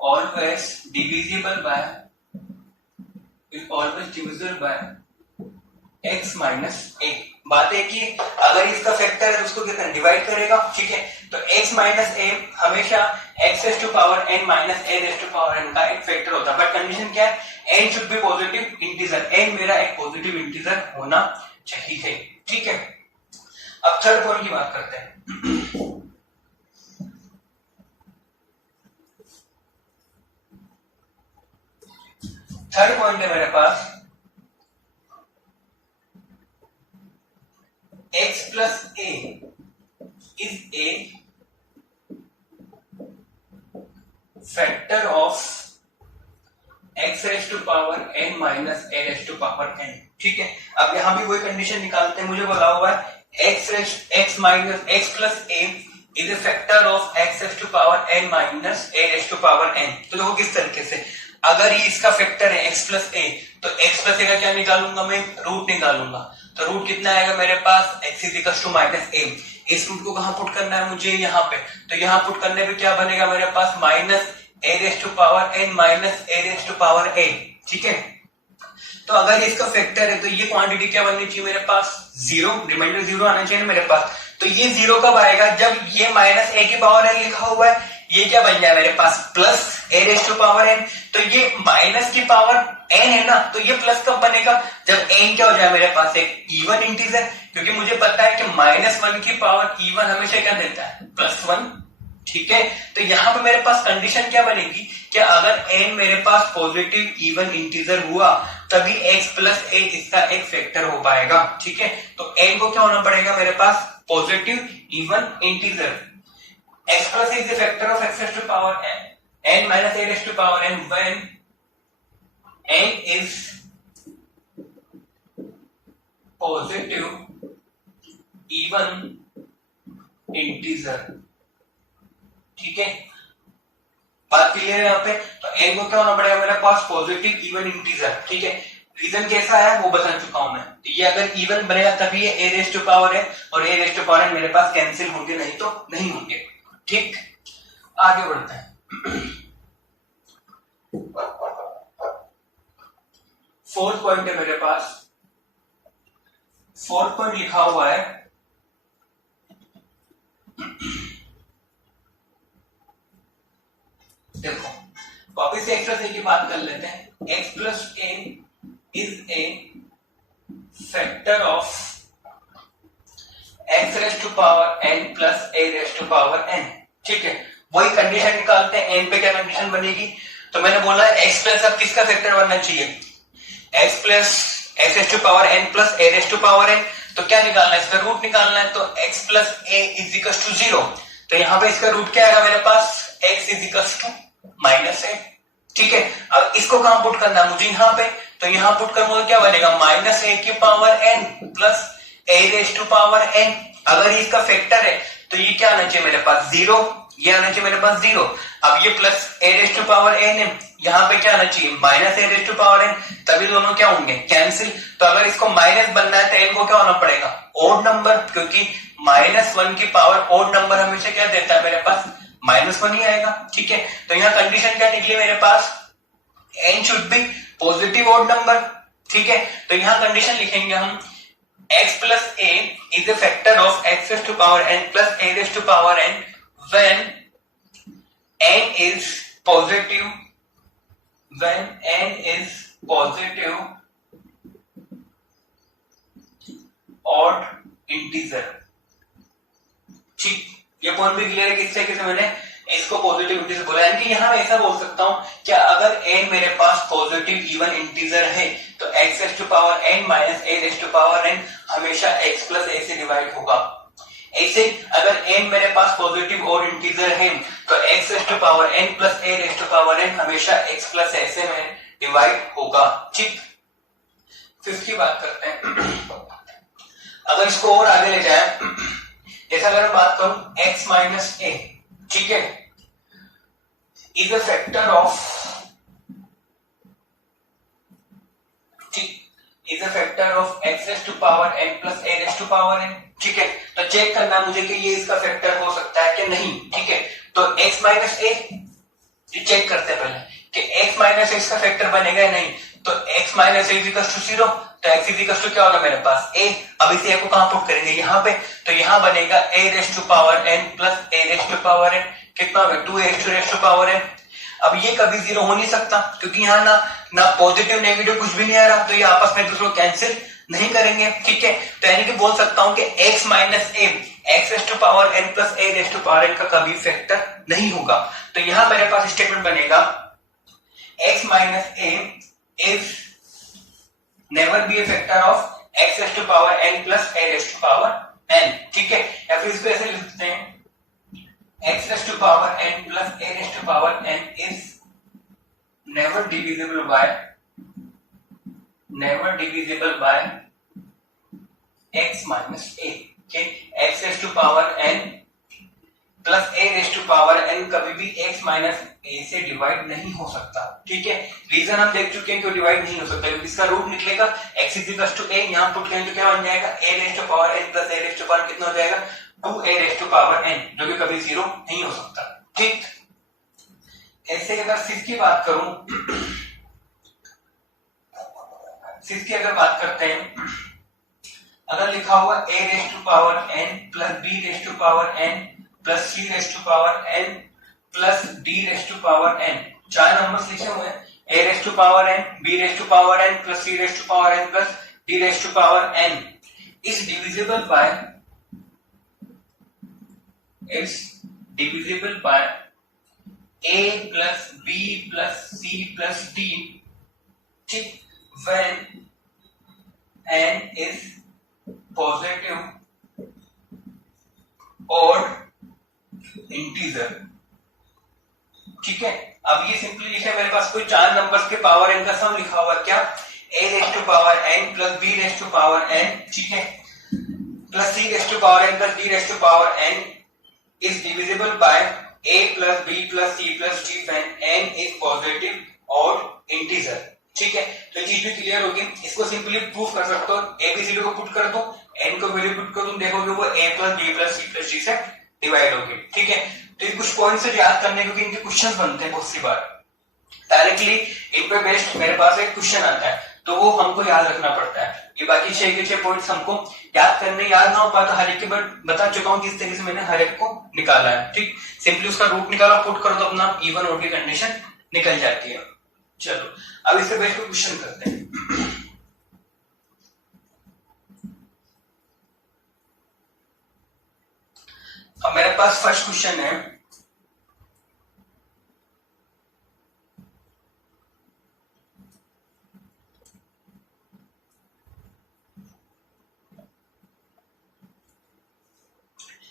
always divisible by x minus a। बात है कि अगर इसका फैक्टर है तो उसको क्या करना डिवाइड करेगा। ठीक है, तो x माइनस a हमेशा x raise to power n minus a raise to power n का एक फैक्टर होता है, बट कंडीशन क्या है n should be positive integer, n मेरा एक पॉजिटिव इंटीजर होना चाहिए। ठीक है, अब थर्ड पॉइंट की बात करते हैं। थर्ड पॉइंट है मेरे पास x plus a is a factor of x raised to power n minus a raised to power n। ठीक है, अब यहां भी वही कंडीशन निकालते हैं, मुझे बोला हुआ है x minus x plus a is a factor of x raised to power n minus a raised to power n। तो देखो किस तरीके से, अगर ये इसका फैक्टर है x plus a तो x plus a का क्या निकालूंगा मैं रूट निकालूंगा, तो रूट कितना आएगा मेरे पास x is equal to minus a। इस रूट को कहां पुट करना है मुझे यहाँ पे, तो यहाँ पुट करने पे क्या बनेगा मेरे पास minus a raise to power n minus a raise to power a। ठीक है, तो अगर इसका फैक्टर है तो ये क्वांटिटी क्या बननी चाहिए मेरे पास 0, रिमाइंडर 0 आना चाहिए मेरे पास। तो ये 0 कब आएगा जब ये माइनस a की पावर n लिखा हुआ है, ये क्या बन जाए मेरे पास plus a raise to power n। तो ये माइनस की पावर n है ना, तो ये प्लस कब बनेगा जब n क्या हो जाए मेरे पास एक इवन इंटीजर, क्योंकि मुझे पता है कि -1 की पावर इवन हमेशा क्या देता है +1। ठीक है, तो यहाँ पे मेरे पास कंडीशन क्या बनेगी कि अगर n मेरे पास पॉजिटिव इवन इंटीजर हुआ तभी x प्लस a इसका एक फैक्टर हो पाएगा। ठीक है, तो n को क्या होना पड़ेगा मेरे पास positive even integer. x plus is the factor of x raised to power n minus a raised to power n when n is positive even integer। ठीक है, बात क्लियर है यहाँ पे। तो n को क्या होना पड़ेगा मेरे पास पॉजिटिव इवन इंटीजर। ठीक है, रीजन कैसा है वो बता चुका हूं मैं, तो ये अगर इवन बनेगा तभी ये a रेस टू पावर है और a raise to power n मेरे पास कैंसिल होंगे, नहीं तो नहीं होंगे। ठीक, आगे बढ़ते हैं। फोर्थ पॉइंट है मेरे पास, फोर्थ पॉइंट लिखा हुआ है देखो वापिस से x प्लस a की बात कर लेते हैं। x plus a is a factor of x raise to power n plus a raise to power n। ठीक है, वही कंडीशन निकालते हैं। n पे क्या कंडीशन बनेगी, तो मैंने बोला x प्लस अब किसका फैक्टर बनना चाहिए, x plus x raise to power n plus a raise to power n। तो क्या निकालना है, इसका रूट निकालना है। तो x plus a is equal to 0। तो यहाँ पे इसका रूट क्या आएगा मेरे पास, x is equal to minus a। ठीक है, अब इसको कहां पुट करना है मुझे, यहाँ पे। तो यहाँ पुट करूंगा तो क्या बनेगा, माइनस a की power n plus a raise to power n। अगर इसका फैक्टर है तो ये क्या आना चाहिए मेरे पास, 0। ये आना चाहिए मेरे पास 0। अब ये plus a raise to power n है, यहाँ पे क्या आना चाहिए, minus a raise to power n। तभी दोनों क्या होंगे, कैंसिल। तो अगर इसको माइनस बनना है तो n को क्या होना पड़ेगा, ओड नंबर, क्योंकि -1 की पावर ओड नंबर हमेशा क्या देता है मेरे पास, -1 ही आएगा। ठीक है, तो यहाँ कंडीशन क्या निकली मेरे पास, n should be positive odd number. ठीक है, तो यहाँ कंडीशन लिखेंगे हम, x plus a is a factor of x raised to power n plus a raised to power n when n is positive, when n is positive odd integer। ठीक, ये पॉइंट भी क्लियर है कि इस तरीके से मैंने इसको पॉजिटिव इंटीजर बोला। यानी कि यहाँ मैं ऐसा बोल सकता हूँ कि अगर n मेरे पास पॉजिटिव इवन इंटीजर है तो x raise to power n minus a raise to power n हमेशा x प्लस a से डिवाइड होगा। ऐसे अगर n मेरे पास पॉजिटिव और इंटीजर है तो x raise to power n plus a raise to power n हमेशा x प्लस a से में डिवाइड होगा। ठीक, फिफ्थ की बात करते हैं। अगर इसको और आगे ले जाए, जैसा अगर मैं बात करूं x माइनस a, ठीक है, इज अ फैक्टर ऑफ, ठीक, is a factor of x raise to power n plus a raise to power n। ठीक है, तो चेक करना है मुझे कि ये इसका फैक्टर हो सकता है कि नहीं। ठीक है, तो x माइनस a चेक करते हैं पहले कि x माइनस a का फैक्टर बनेगा या नहीं। तो x minus a is equal to 0, तो x इज इक्वल टू क्या होगा मेरे पास, a। अब इसे a को कहां पुट करेंगे, यहाँ पे। तो यहाँ बनेगा a raise to power n plus a raise to power n, कितना होगा 2a race to power n। अब ये कभी 0 हो नहीं सकता क्योंकि यहाँ ना पॉजिटिव नेगेटिव कुछ भी नहीं आ रहा, तो ये आपस में दूसरों कैंसिल नहीं करेंगे। ठीक है, तो यानी कि बोल सकता हूं कि x minus a x raise to power n plus a raise to power n का कभी फैक्टर नहीं होगा। तो यहाँ मेरे पास स्टेटमेंट बनेगा x minus a is never be a factor of x raise to power n plus a raise to power n। ठीक है, या फिर इसको ऐसे लिख सकते हैं, x raised to power n plus a raised to power n is never divisible by x minus a। okay, x raised to power n plus a raised to power n कभी भी x minus a से डिवाइड नहीं हो सकता। ठीक है, रीजन हम देख चुके हैं क्यों डिवाइड नहीं हो सकता, क्योंकि इसका रूट निकलेगा x is equal to a, यहाँ पुट करेंगे तो क्या बन जाएगा, a raised to power n plus a raised to power कितना हो जाएगा, 2a race to power n, जो कि कभी 0 नहीं हो सकता। ठीक, ऐसे अगर सिक्स की बात करूं, सिक्स की अगर बात करते हैं, अगर लिखा हुआ a raise to power n plus b raise to power n plus c raise to power n plus d raise to power n, 4 numbers लिखे हुए हैं, a raise to power n, b raise to power n plus c raise to power n plus d raise to power n is divisible by, is divisible by a plus b plus c plus d, ठीक, when n is positive odd integer। ठीक है, अब ये सिंपली लिखे मेरे पास कोई 4 नंबर्स के पावर n का सम लिखा हुआ, क्या, a raise to power n plus b raise to power n, ठीक है, plus c raise to power n plus d raise to power n is divisible by a plus b plus c plus d when n is positive odd integer। ठीक है, तो चीज भी क्लियर होगी। इसको सिंपली प्रूफ कर सकते हो, एबीसीडी को पुट कर दो, n को वैल्यू पुट कर दो, देखोगे वो a plus b plus c plus d से डिवाइड होगी। ठीक है, तो ये कुछ पॉइंट्स से याद करने, क्योंकि इनके क्वेश्चंस बनते हैं बहुत सी बार डायरेक्टली इन पे बेस्ड मेरे पास एक क्वेश्चन आता है, तो वो हमको याद रखना पड़ता है। ये बाकी 6 के 6 पॉइंट्स हमको याद करने, याद ना हो पाए तो हर एक के बता चुका हूं किस तरीके से मैंने हर एक को निकाला है। ठीक, सिंपली उसका रूट निकालो, पुट करो तो अपना इवन ओड की कंडीशन निकल जाती है। चलो अब इसे बैठ के क्वेश्चन करते हैं। अब मेरे पास फर्स्ट क्वेश्चन है,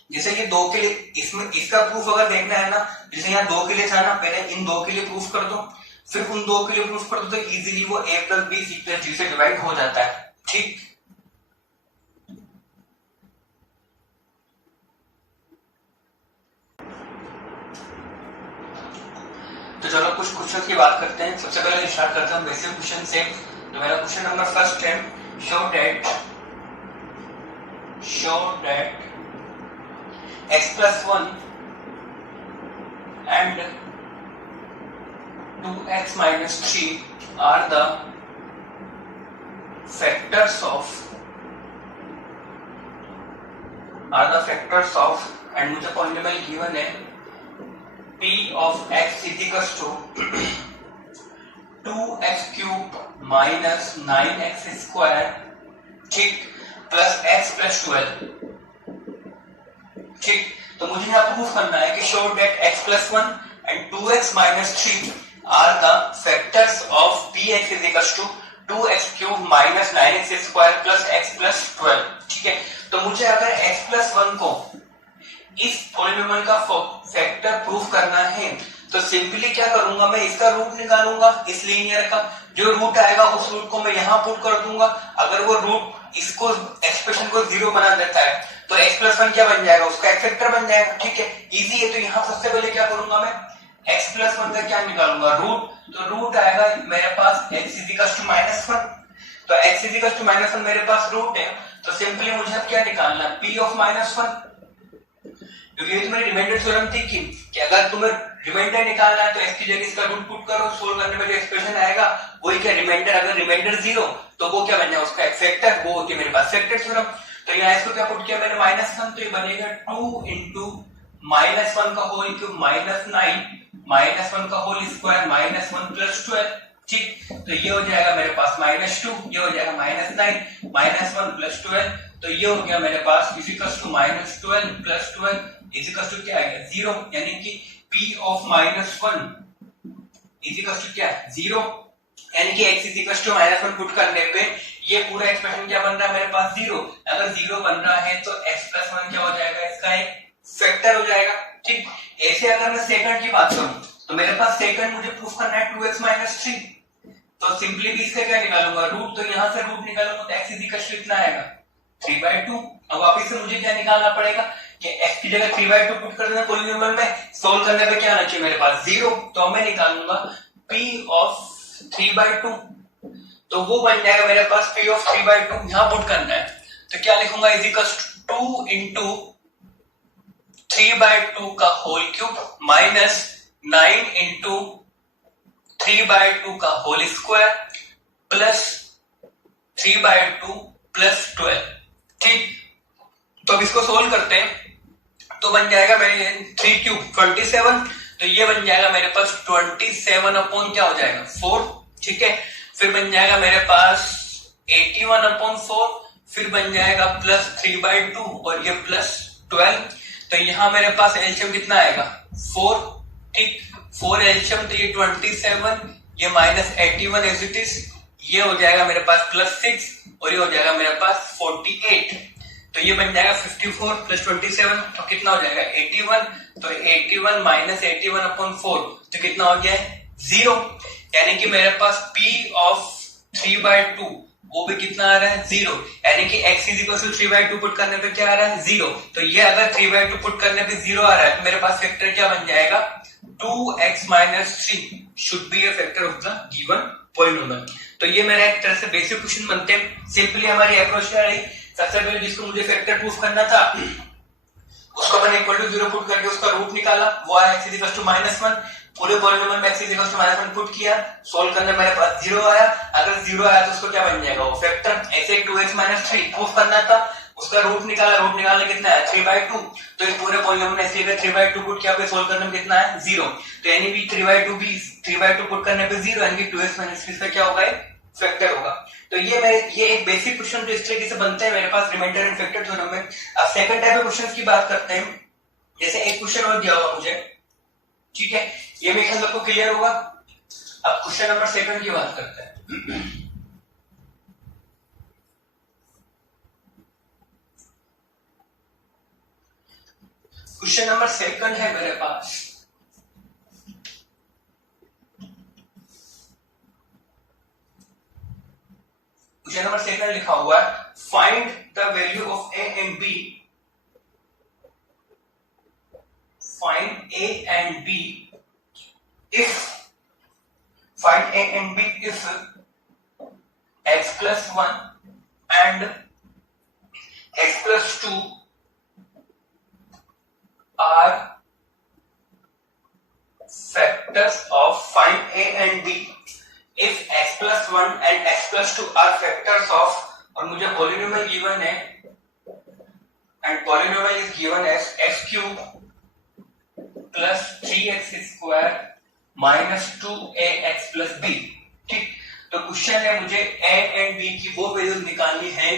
जैसे कि दो के लिए इसमें इसका प्रूफ अगर देखना है ना, जैसे यहाँ दो के लिए था ना, पहले इन दो के लिए प्रूफ कर दो, फिर उन दो के लिए प्रूफ कर दो, तो इजीली वो a plus b c plus d से डिवाइड हो जाता है। ठीक, तो चलो कुछ क्वेश्चन की बात करते हैं। सबसे पहले स्टार्ट करते हैं बेसिक क्वेश्चन से। तो मेरा क्वेश्चन नंबर फर्स्ट है, show that x plus 1 and 2x minus 3 are the factors of and मुझे पॉइंटेबल गिवन है p of x is equals to 2x cube minus 9x square, ठीक, प्लस x plus 12। ठीक, तो मुझे यहाँ प्रूफ करना है कि show that x plus 1 and 2x minus 3 are the factors of px is equals to 2x cube minus 9x square plus x plus 12। ठीक है, तो मुझे अगर x plus 1 को इस पॉलिनोमियल का फैक्टर प्रूफ करना है तो सिंपली क्या करूंगा, मैं इसका रूट निकालूंगा, इस लीनियर का जो रूट आएगा उस रूट को मैं यहाँ पुट कर दूंगा। अगर वो रूट इसको एक्सप्रेशन को जीरो बना देता है तो x प्लस 1 क्या बन जाएगा, उसका एक फैक्टर बन जाएगा। ठीक है, इजी है। तो यहाँ सबसे पहले क्या करूंगा, मैं x प्लस 1 का क्या निकालूंगा, रूट। तो रूट आएगा मेरे पास x इज इक्वल टू -1, तो x इज इक्वल टू -1 मेरे पास रूट है। तो सिंपली मुझे अब क्या निकालना है, p ऑफ -1, क्योंकि ये तुम्हारी रिमाइंडर थ्योरम थी कि अगर तुम्हें रिमाइंडर निकालना है तो x की जगह इसका रूट पुट करो, सोल्व करने में जो एक्सप्रेशन आएगा वही क्या रिमाइंडर। अगर रिमाइंडर 0 तो वो क्या बन जाएगा, उसका एक फैक्टर, वो होती है मेरे पास फैक्टर थ्योरम। तो यहाँ इसको क्या पुट किया मैंने -1, तो ये बनेगा 2 into -1 का होल क्यूब -9 -1 का होल स्क्वायर -1 प्लस 12। ठीक, तो ये हो जाएगा मेरे पास -2, ये हो जाएगा -9 -1 प्लस 12, तो ये हो गया मेरे पास equals to -12 plus 12 equals to क्या आएगा 0, यानी कि p ऑफ -1 इजिकल्स टू क्या है 0, यानी कि x इजिकल्स टू -1 पुट करने पे ये पूरा एक्सप्रेशन क्या बन रहा है मेरे पास 0। अगर 0 बन रहा है तो x प्लस 1 क्या हो जाएगा, इसका एक फैक्टर हो जाएगा। ठीक, ऐसे अगर मैं सेकंड की बात करूं तो मेरे पास सेकंड मुझे प्रूफ करना है 2x minus 3, तो सिंपली भी इसका क्या निकालूंगा, रूट। तो यहाँ से रूट निकालूंगा तो x इजिकल्स टू कितना आएगा 3/2। अब वापस से मुझे क्या निकालना पड़ेगा कि x की जगह 3/2 पुट कर देना पॉलिनोमियल में, सोल्व करने पे क्या आना चाहिए मेरे पास 0, तो मैं निकालूंगा p ऑफ 3/2, तो वो बन जाएगा मेरे पास p ऑफ 3/2। यहाँ पुट करना है तो क्या लिखूंगा, इजिकल्स टू 2 into 3/2 का होल क्यूब माइनस 9 into 3/2 का होल स्क्वायर प्लस 3/2 प्लस 12। ठीक, तो अब इसको सोल्व करते हैं तो बन जाएगा मेरे 3 क्यूब 27, तो ये बन जाएगा मेरे पास 27 अपॉन क्या हो जाएगा 4। ठीक है, फिर बन जाएगा मेरे पास 81 अपॉन 4, फिर बन जाएगा प्लस 3/2 और ये प्लस 12, तो यहाँ मेरे पास एलसीएम कितना आएगा 4। ठीक, 4 एलसीएम, तो ये 27, ये माइनस 81 एज इट इज, ये हो जाएगा मेरे पास प्लस 6 और ये हो जाएगा मेरे पास 48, तो ये बन जाएगा 54 प्लस 27, तो कितना हो जाएगा 81, तो 81 माइनस 81 अपॉन 4, तो कितना हो गया 0, यानी कि मेरे पास p ऑफ 3/2 वो भी कितना आ रहा है 0, यानी कि x is equal to 3/2 put करने पे क्या आ रहा है 0, तो ये अगर 3/2 पुट करने पे 0 आ रहा है तो मेरे पास फैक्टर क्या बन जाएगा 2x minus 3 should be a factor of the given polynomial। तो ये मेरा एक तरह से बेसिक क्वेश्चन बनते हैं। सिंपली हमारी अप्रोच क्या रही, सबसे पहले जिसको मुझे फैक्टर प्रूफ करना था उसको मैंने इक्वल टू 0 पुट करके उसका रूट निकाला, वो आया x इक्वल टू -1, पूरे पॉलिनोमियल में x इक्वल टू -1 पुट किया, सोल्व करने मेरे पास 0 आया। अगर 0 आया तो उसको क्या बन जाएगा वो फैक्टर। ऐसे 2x minus 3 प्रूफ करना था, उसका रूट निकालना कितना है 3/2। तो इस पूरे पॉलिनोमियल में इसलिए 3/2 पुट किया पे सोल्व करने में कितना है 0। तो यानी कि 3/2 पुट करने पे 0 यानी कि 2x - 3 का क्या होगा फैक्टर होगा। तो ये एक बेसिक क्वेश्चन जो इस तरीके से बनते हैं मेरे पास रिमाइंडर एंड फैक्टर थ्योरम में। अब सेकंड टाइप ऑफ क्वेश्चंस की बात करते हैं। जैसे एक क्वेश्चन और दिया हुआ मुझे, ठीक है, ये मेरे ख्याल आपको क्लियर होगा। अब क्वेश्चन नंबर सेकंड की बात करते हैं। क्वेश्चन नंबर सेकंड है मेरे पास। क्वेश्चन नंबर सेकंड लिखा हुआ है find the value of a and b, find a and b if find a and b if x plus 1 and x plus 2 are factors of find a and b if x plus 1 and x plus 2 are factors of, और मुझे पॉलिनोमियल गिवन है and polynomial is given as x cube plus 3x square minus 2ax plus b। ठीक, तो क्वेश्चन है मुझे a एंड b की वो वैल्यू निकालनी है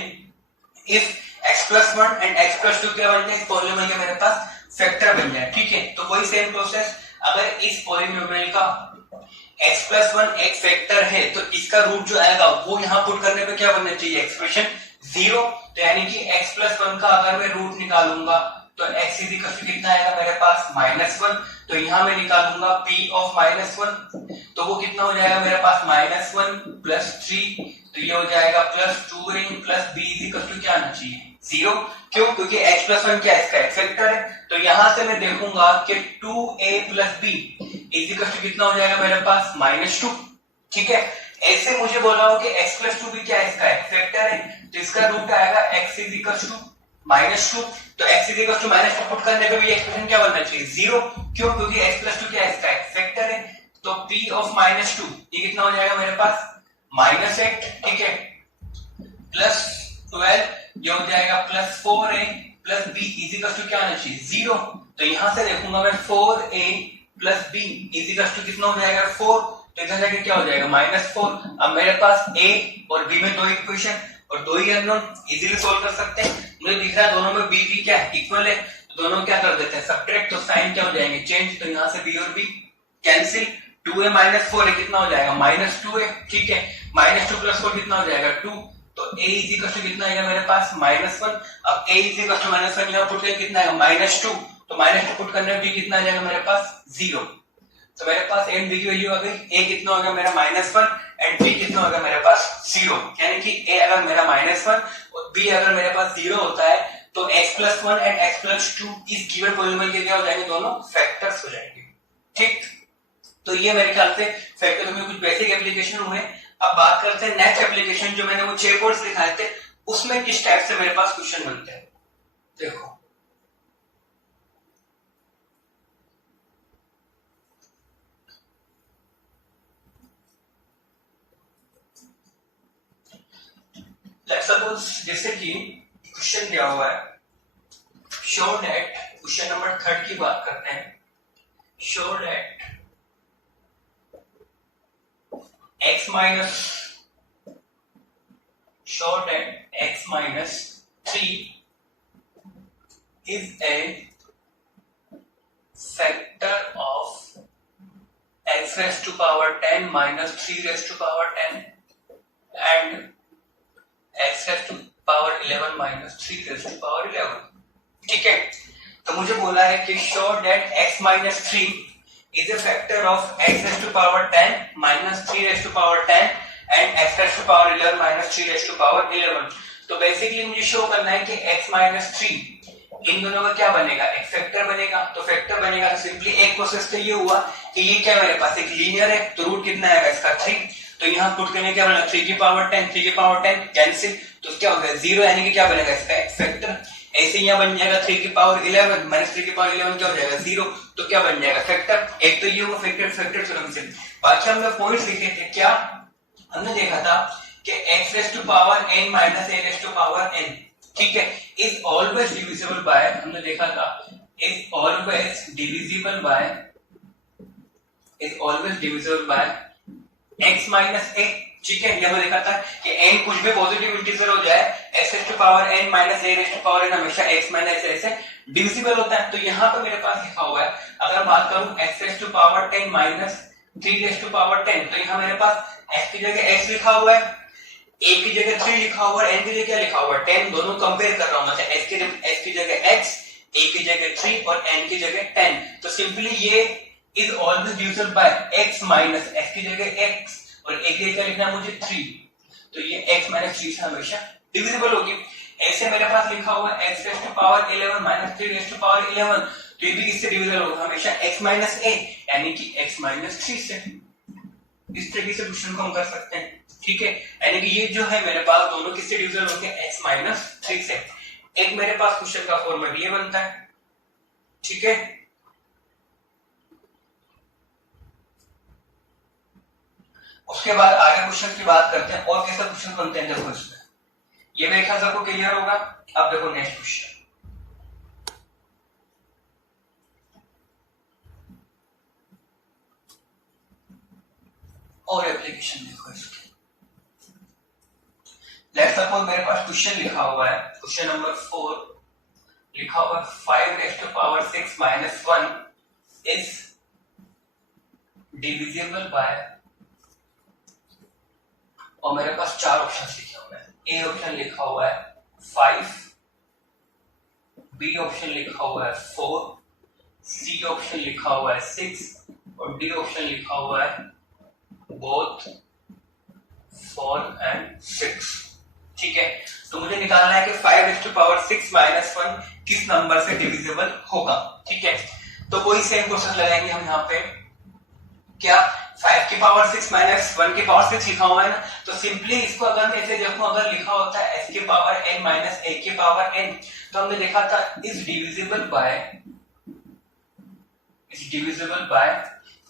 if x plus 1 and x plus 2 क्या बन जाए, इस पॉलिनोमियल के मेरे पास फैक्टर बन जाए। ठीक है, तो वही सेम प्रोसेस, अगर इस पॉलिनोमियल का x plus 1 एक फैक्टर है तो इसका रूट जो आएगा वो यहाँ पुट करने पे क्या बनना चाहिए एक्सप्रेशन 0। तो यानी कि x plus 1 का अगर मैं रूट निकालूंगा तो x इज इक्वल टू कितना आएगा मेरे पास -1। तो यहाँ मैं निकालूंगा p ऑफ -1, तो वो कितना हो जाएगा मेरे पास -1 प्लस 3, तो ये हो जाएगा +2 रिंग plus b is equal to क्या आना चाहिए 0। क्यों, क्योंकि x plus 1 क्या है, इसका एक फैक्टर है। तो यहां से मैं देखूंगा कि 2a plus b is equal to कितना हो जाएगा मेरे पास -2। ठीक है, ऐसे मुझे बोला हो कि x plus 2 भी क्या है, इसका एक फैक्टर है, तो इसका रूट आएगा x इज इक्वल टू -2। तो x is equal to -2 put करने पे भी एक्सप्रेशन क्या बनना चाहिए 0। क्यों, क्योंकि x plus 2 क्या है, इसका एक फैक्टर है। तो p ऑफ -2 ये कितना हो जाएगा मेरे पास -8, ठीक है, प्लस 12 ये हो जाएगा +4a plus b is equal to क्या आना चाहिए 0। तो यहां से देखूंगा मैं 4a plus b is equal to कितना हो जाएगा 4, तो इधर जाके क्या हो जाएगा -4। अब मेरे पास a और b में दो इक्वेशन और दो ही अननोन, इजीली सोल्व कर सकते हैं। मुझे दिख रहा है दोनों में b b क्या है इक्वल है, तो दोनों क्या कर देते हैं सब्ट्रैक्ट, तो साइन क्या हो जाएंगे चेंज, तो यहाँ से b और b कैंसिल, 2a - 4 कितना हो जाएगा -2a। ठीक है, -2 + 4 कितना हो जाएगा 2, तो a इज इक्वल टू कितना आएगा मेरे पास -1। अब a इज इक्वल टू -1 यहाँ पुट करके कितना आएगा -2, तो -2 पुट करने में b कितना आ जाएगा मेरे पास 0। तो मेरे पास a एंड b की वैल्यू आ गई, a कितना हो गया मेरा -1 एंड b कितना हो गया मेरे पास 0। यानी कि a अगर मेरा -1 और b अगर मेरे पास 0 होता है तो x plus 1 and x plus 2 इस गिवन पॉलिनोमियल के क्या हो जाएंगे, दोनों फैक्टर्स हो जाएंगे। ठीक, तो ये मेरे ख्याल से फैक्टर में कुछ बेसिक एप्लीकेशन हुए। अब बात करते हैं नेक्स्ट एप्लीकेशन, जो मैंने वो 6 कोड्स दिखाए थे उसमें किस टाइप से मेरे पास क्वेश्चन बनते हैं। देखो लेट्स सपोज जैसे कि क्वेश्चन दिया हुआ है शो दैट, क्वेश्चन नंबर 3 की बात करते हैं, show that x minus show that x minus 3 is a factor of x raised to power 10 minus 3 raised to power 10 and x raised to power 11 minus 3 raised to power 11। ठीक है, तो मुझे बोला है कि show that x minus 3 is a factor of x raised to power 10 minus 3 raised to power 10 and x raised to power 11 minus 3 raised to power 11। तो बेसिकली मुझे शो करना है कि x minus 3 इन दोनों का क्या बनेगा, एक फैक्टर बनेगा। तो फैक्टर बनेगा तो सिंपली एक प्रोसेस तो ये हुआ कि ये क्या मेरे पास एक लीनियर है, तो रूट कितना आएगा इसका 3, तो यहाँ पुट करने क्या बनेगा 3 की पावर 10, 3 की पावर 10 कैंसिल, तो क्या हो गया 0, यानी कि क्या बनेगा इसका एक फैक्टर। ऐसे यहाँ बन जाएगा 3 की पावर 11 माइनस 3 की पावर 11 क्या हो जाएगा 0, तो क्या बन जाएगा फैक्टर। एक तो ये हुआ फैक्टर फैक्टर थ्योरम से। बाकी हमने पॉइंट्स लिखे थे, क्या हमने देखा था कि x raise to power n minus a raise to power n ठीक है, इज ऑलवेज डिविजिबल बाय, हमने देखा था is always divisible bye, is always divisible by x minus a। ठीक है, ये हमने देखा था कि n कुछ भी पॉजिटिव इंटीजर हो जाए x raise to power n minus a raise to power n हमेशा x माइनस a से डिविजिबल होता है। तो यहाँ पे मेरे पास लिखा हुआ है, अगर बात करूं x raise to power 10 minus 3 raise to power 10, तो यहाँ मेरे पास x की जगह x लिखा हुआ है, a की जगह 3 लिखा हुआ है, n की जगह क्या लिखा हुआ है 10, दोनों कंपेयर कर रहा हूं मैं, x की जगह x, a की जगह 3 और n की जगह 10। तो सिंपली ये is always divisible by x minus x की जगह x और a की जगह लिखना है मुझे 3, तो ये x माइनस 3 से हमेशा डिविजिबल होगी। ऐसे मेरे पास लिखा हुआ है x raise to power 11 minus 3 raise to power 11, तो ये भी किससे डिविजिबल होगा हमेशा x माइनस a यानी कि x माइनस 3 से। इस तरीके से क्वेश्चन को हम कर सकते हैं। ठीक है, यानी कि ये जो है मेरे पास दोनों किससे डिविजिबल होंगे x माइनस 3 से। एक मेरे पास क्वेश्चन का फॉर्मेट ये बनता है। ठीक है, उसके बाद आगे क्वेश्चन की बात करते हैं और कैसे क्वेश्चन बनते हैं। देखो इसमें ये मेरे ख्याल से आपको क्लियर होगा। अब देखो नेक्स्ट क्वेश्चन, और एप्लीकेशन देखो इसके। लेट्स सपोज मेरे पास क्वेश्चन लिखा हुआ है, क्वेश्चन नंबर 4 लिखा हुआ है 5 raise to power 6 minus 1 is divisible by, और मेरे पास 4 ऑप्शन लिखे हुए हैं। ए ऑप्शन लिखा हुआ है 5, बी ऑप्शन लिखा हुआ है 4, सी ऑप्शन लिखा हुआ है 6 और डी ऑप्शन लिखा हुआ है बोथ 4 एंड 6। ठीक है, तो मुझे निकालना है कि 5 रेज़ टू पावर 6 माइनस 1 किस नंबर से डिविजिबल होगा। ठीक है, तो कोई सेम क्वेश्चन लगाएंगे हम यहाँ पे। क्या 5 की पावर 6 माइनस 1 की पावर 6 लिखा हुआ है ना, तो सिंपली इसको अगर मैं ऐसे देखूं, अगर लिखा होता है s की पावर n माइनस a की पावर n, तो हमने देखा था is divisible by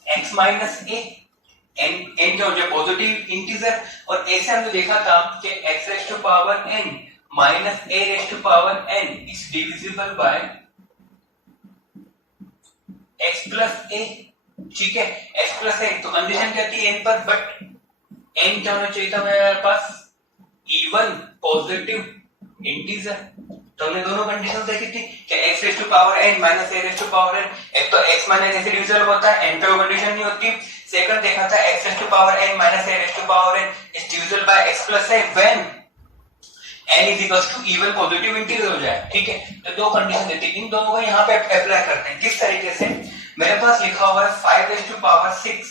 x minus a। n क्या हो जाए पॉजिटिव इंटीजर, और ऐसे हमने देखा था कि x raise to power n minus a raise to power n is divisible by x plus a। ठीक है, x प्लस a, तो कंडीशन क्या थी n पर, बट n क्या होना चाहिए था मेरे पास इवन पॉजिटिव इंटीजर। तो हमने दोनों कंडीशन देखी थी कि x raise to power n minus a raise to power n, एक तो x माइनस a से डिविजिबल होता है, n पे वो कंडीशन नहीं होती। सेकंड देखा था x raise to power n minus a raise to power n is divisible by x plus a when n is equals to even positive integer हो जाए। ठीक है, तो दो कंडीशन देती है, इन दोनों को यहाँ पे अप्लाई करते हैं। किस तरीके से, मेरे पास लिखा हुआ है 5 रेज़ टू पावर 6,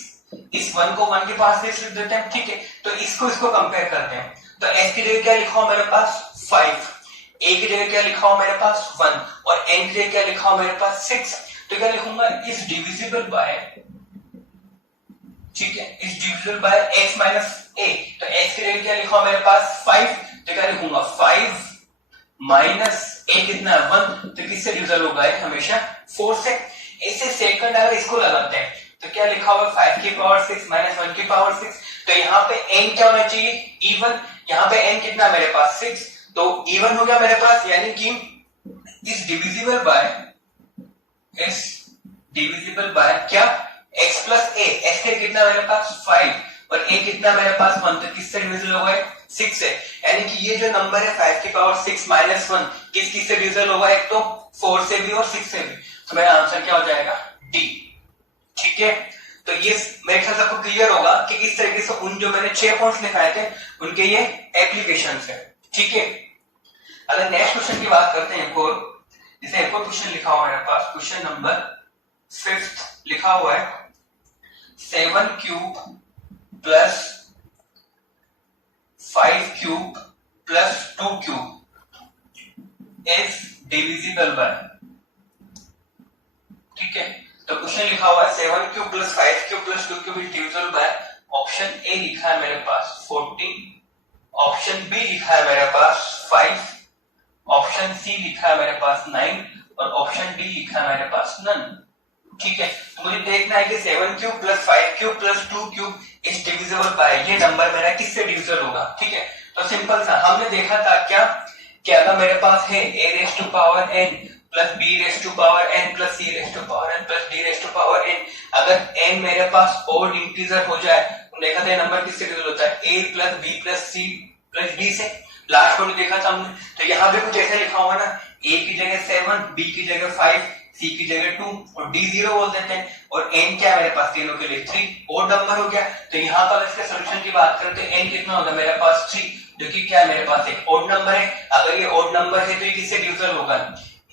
इस 1 को 1 के पास 6 लिख देते हैं। ठीक है, तो इसको कंपेयर करते हैं। तो s की जगह क्या लिखा हुआ मेरे पास 5, a की जगह क्या लिखा हुआ मेरे पास 1 और n की जगह क्या लिखा हुआ मेरे पास 6। तो क्या लिखूंगा इज डिविजिबल बाय, ठीक है, is divisible by x minus a। तो x की जगह क्या लिखा हुआ मेरे पास 5, तो क्या लिखूंगा 5 माइनस a कितना है 1, तो किससे डिविजिबल होगा हमेशा 4 से। इससे सेकंड अगर इसको लगाते हैं तो क्या लिखा हुआ 5 की पावर 6 माइनस 1 की पावर 6, तो यहाँ पे n क्या होना चाहिए इवन, यहाँ पे n कितना मेरे पास 6, तो इवन हो गया मेरे पास, यानी कि इज डिविजिबल बाय क्या x प्लस a। x के कितना मेरे पास 5 और a कितना मेरे पास 1, तो किससे डिविजिबल होगा 6 से। यानी कि ये जो नंबर है 5 की पावर 6 माइनस 1 किससे डिविजिबल होगा, एक तो 4 से भी और 6 से भी। तो मेरा आंसर क्या हो जाएगा डी। ठीक है, तो ये मेरे ख्याल से आपको क्लियर होगा कि किस तरीके से उन जो मैंने 6 पॉइंट्स दिखाए थे उनके ये एप्लीकेशंस है। ठीक है, अगर नेक्स्ट क्वेश्चन की बात करते हैं, जैसे एक और क्वेश्चन लिखा हुआ है मेरे पास, क्वेश्चन नंबर 5 लिखा हुआ है 7 cube plus 5 cube plus 2 cube is divisible bye. ठीक है, तो क्वेश्चन लिखा हुआ है 7 cube plus 5 cube plus 2 cube is divisible bye. Option A लिखा है मेरे पास 14, ऑप्शन बी लिखा है मेरे पास 5, ऑप्शन सी लिखा है मेरे पास 9 और ऑप्शन डी लिखा है मेरे पास नन। ठीक है, तो मुझे देखना है कि 7 cube plus 5 cube plus 2 cube is divisible bye, ये नंबर मेरा किससे डिविजिबल होगा। ठीक है, तो सिंपल सा हमने देखा था क्या कि अगर मेरे पास है a raise to power n plus b raise to power n plus c raise to power n plus d raise to power n, अगर n मेरे पास ओड इंटीजर हो जाए तो देखा था नंबर किससे डिविजिबल होता है, a plus b plus c plus d से। लास्ट में देखा था हमने, तो यहाँ पे कुछ ऐसा लिखा हुआ ना, a की जगह 7, b की जगह 5, c की जगह 2 और d 0 बोल देते हैं, और n क्या है मेरे पास तीनों के लिए 3, ओड नंबर हो गया। तो यहाँ पर इसके सॉल्यूशन की बात करते हैं, n कितना होगा मेरे पास 3, जो कि क्या है मेरे पास एक ओड नंबर है। अगर ये ओड नंबर है तो ये किससे डिविजिबल होगा,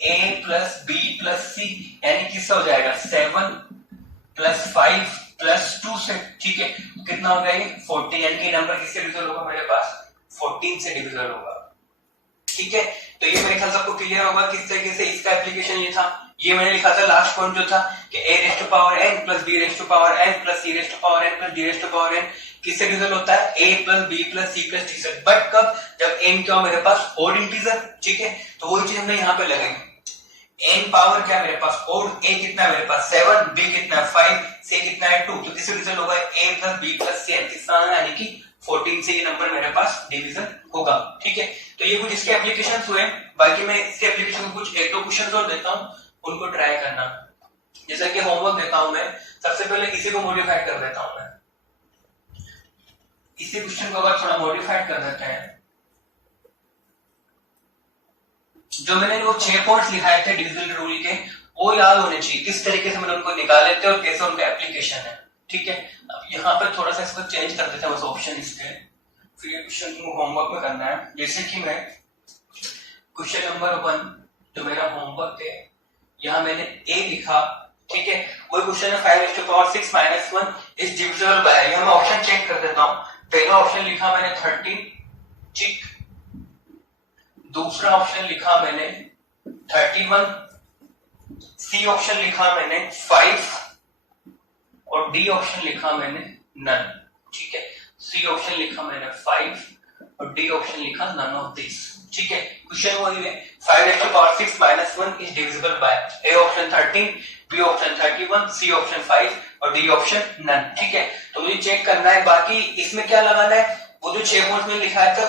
a plus b plus c, यानी किससे हो जाएगा 7 प्लस 5 प्लस 2 से, ठीक है। कितना होगा ये 14, यानी कि नंबर किससे डिविजिबल होगा मेरे पास 14 से डिविजिबल होगा, ठीक है। तो ये मेरे ख्याल सबको क्लियर होगा किस तरीके से इसका एप्लीकेशन ये था। ये मैंने लिखा था लास्ट पॉइंट जो था कि a raise to power n plus b raise to power n plus c raise to power n plus d raise to power n किससे डिविजिबल होता है, a plus b plus c plus d से, बट कब, जब n क्या हो मेरे पास ओड इंटीजर, ठीक है। तो वही चीज हमने यहाँ पे लगाई, n पावर क्या है मेरे पास ओड, a कितना है मेरे पास 7, b कितना है 5, c कितना है 2, तो किससे डिविजिबल होगा a plus b plus c, कितना यानी कि 14 से ये नंबर मेरे पास डिवीजन होगा, ठीक है। तो ये कुछ इसके एप्लीकेशंस हुए, बाकी मैं इसके एप्लीकेशन कुछ एक दो क्वेश्चंस और देता हूं, उनको ट्राई करना। जैसा कि होमवर्क देता हूं मैं, सबसे पहले इसी को मॉडिफाई कर देता हूं मैं, इसी क्वेश्चन को अगर थोड़ा मॉडिफाई कर देते हैं, जो मैंने वो 6 पॉइंट्स लिखाए थे डिविजन रूल के, वो याद होने चाहिए किस तरीके से मैंने उनको निकाले थे और कैसे उनका एप्लीकेशन है, ठीक है। अब यहाँ पे थोड़ा सा इसको चेंज कर देते हैं बस ऑप्शन इसके, फिर ये क्वेश्चन होमवर्क में करना है। जैसे कि मैं क्वेश्चन नंबर 1 जो मेरा होमवर्क है, यहाँ मैंने a लिखा, ठीक है। वही क्वेश्चन है 5 to power 6 minus 1 is divisible bye, यहाँ मैं ऑप्शन चेंज कर देता हूँ। पहला ऑप्शन लिखा मैंने 13, ठीक। दूसरा ऑप्शन लिखा मैंने 31, सी ऑप्शन लिखा मैंने 5 और डी ऑप्शन लिखा मैंने नन, ठीक है। सी ऑप्शन लिखा मैंने 5 और डी ऑप्शन लिखा नन ऑफ दिस, ठीक है। क्वेश्चन वही है 5 to power 6 minus 1 is divisible by A option 13, B option 31, C option 5 और D ऑप्शन नन, ठीक है। तो मुझे चेक करना है, बाकी इसमें क्या लगाना है, वो जो 6 पॉइंट में लिखा था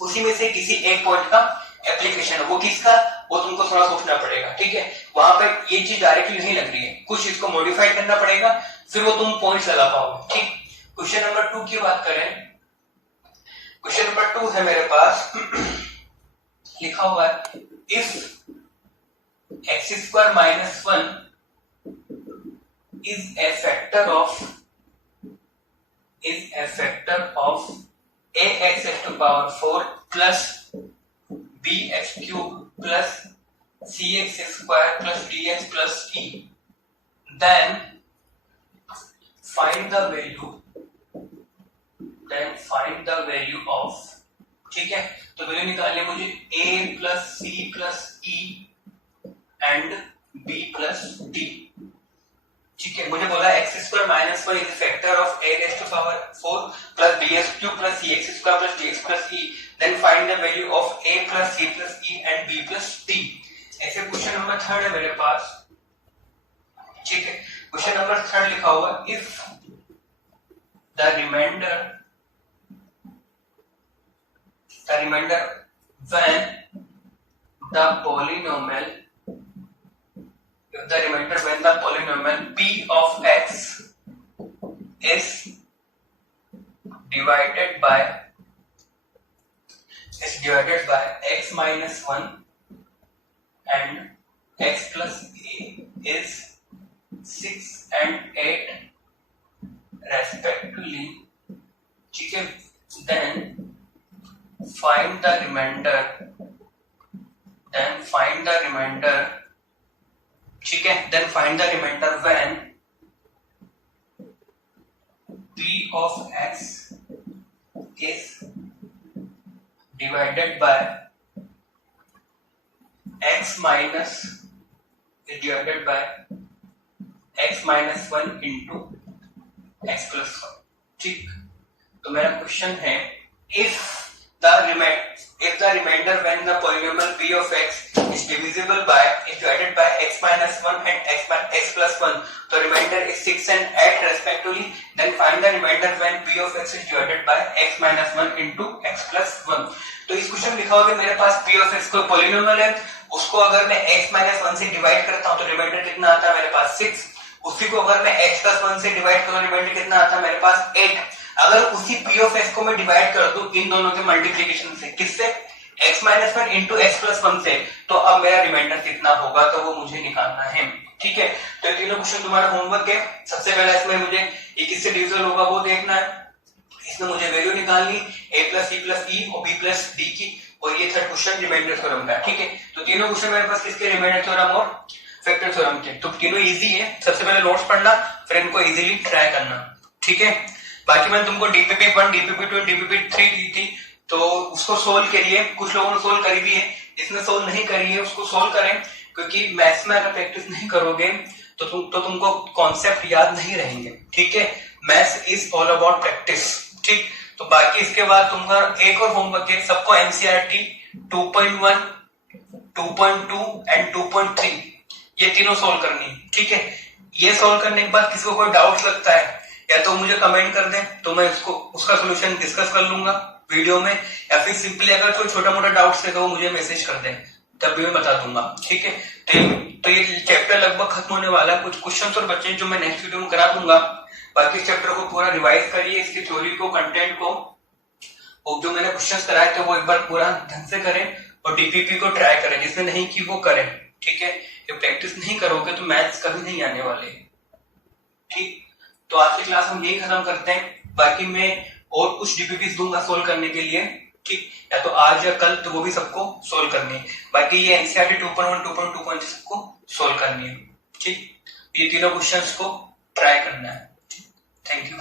उसी में से किसी एक पॉइंट का एप्लीकेशन है, वो किसका, वो तुमको थोड़ा सोचना पड़ेगा, ठीक है। वहां पे ये चीज डायरेक्टली नहीं लग रही है, कुछ इसको मॉडिफाई करना पड़ेगा, फिर वो तुम पॉइंट्स लगा पाओगे, ठीक। क्वेश्चन नंबर 2 की बात करें, क्वेश्चन नंबर 2 है मेरे पास लिखा हुआ है if x square minus 1 is a factor of ax to power 4 plus bx cube plus cx square plus dx plus e, then find the value of, ठीक है। तो वैल्यू निकालनी मुझे a plus c plus e and b plus d, ठीक है। मुझे बोला x square minus 1 is factor of a raise to power 4 plus bx cube plus cx square plus dx plus e, then find the value of a plus c plus e and b plus d। ऐसे क्वेश्चन नंबर 3 है मेरे पास, ठीक है। क्वेश्चन नंबर 3 लिखा हुआ if the remainder when the polynomial p of x is divided by x minus 1 and x plus a is 6 and 8 respectively, ठीक है। then find the remainder, ठीक है। then find the remainder when p of x is divided by x minus 1 into x plus 1, ठीक। तो मेरा क्वेश्चन है if the remainder when the polynomial p of x is divided by x minus 1 and x plus 1, the remainder is 6 and 8 respectively, then find the remainder when p of x is divided by x minus 1 into x plus 1। तो इस क्वेश्चन में लिखा होगा मेरे पास p ऑफ x कोई पॉलिनोमियल है, उसको अगर मैं x माइनस 1 से डिवाइड करता हूं तो रिमाइंडर कितना आता है मेरे पास 6। उसी को अगर मैं x प्लस 1 से डिवाइड करूं रिमाइंडर कितना आता है मेरे पास 8। अगर उसी p ऑफ x को मैं डिवाइड कर दूं इन दोनों के मल्टीप्लिकेशन से, किससे, x minus 1 into x plus 1 से, तो अब मेरा रिमाइंडर कितना होगा तो वो मुझे निकालना है। ठीक है, तो तीनों क्वेश्चन तुम्हारा होमवर्क है। सबसे पहले इसमें मुझे ये किससे डिविजल होगा वो देखना है, इसमें मुझे वैल्यू निकालनी a प्लस e प्लस ई और b प्लस डी की, और ये थर्ड क्वेश्चन रिमाइंडर थ्योरम का। ठीक है, तो तीनों क्वेश्चन मेरे पास किसके, रिमाइंडर थ्योरम और फैक्टर थ्योरम के। तो तीनों इजी है, सबसे पहले नोट्स पढ़ना फिर इनको इजीली ट्राई करना। ठीक है, बाकी मैंने तुमको DPP1 DPP2 DPP3 दी थी, तो उसको सोल्व करिए। कुछ लोगों ने सोल्व करी भी है, जिसने सोल्व नहीं करी है उसको सोल्व करें, क्योंकि मैथ्स में अगर प्रैक्टिस नहीं करोगे तो तुमको कॉन्सेप्ट याद नहीं रहेंगे। ठीक है, maths is all about practice. ठीक, तो बाकी इसके बाद तुम्हारा एक और होमवर्क है, सबको एनसीईआरटी 2.1 2.2 एंड 2.3 ये तीनों सोल्व करनी। ठीक है, ये सोल्व करने के बाद किसी को कोई डाउट लगता है या तो मुझे कमेंट कर दें, तो मैं उसका सोल्यूशन डिस्कस कर लूंगा वीडियो में, या फिर सिंपली अगर कोई छोटा मोटा डाउट्स है तो वो मुझे मैसेज कर दें, तब भी मैं बता दूंगा। ठीक है, तो ये चैप्टर लगभग खत्म होने वाला है। कुछ क्वेश्चंस और बच्चे जो मैं नेक्स्ट वीडियो में करा दूंगा। बाकी चैप्टर को पूरा रिवाइज करिए, इसकी थ्योरी को, कंटेंट को, और जो मैंने क्वेश्चंस कराए थे वो एक बार पूरा ढंग से करें, और डीपीपी को ट्राई करें, जिसने नहीं की वो करें। ठीक है, ये प्रैक्टिस नहीं करोगे तो मैथ्स कभी नहीं आने वाले। ठीक, तो आज की क्लास हम यही खत्म करते हैं। बाकी मैं और कुछ डीपीपी दूंगा सोल्व करने के लिए। ठीक, या तो आज या कल, तो वो भी सबको सोल्व करनी है। बाकी ये एनसीईआरटी 2.1 2.2 सबको सोल्व करनी है। ठीक, ये तीनों क्वेश्चंस को ट्राई करना है। Thank you.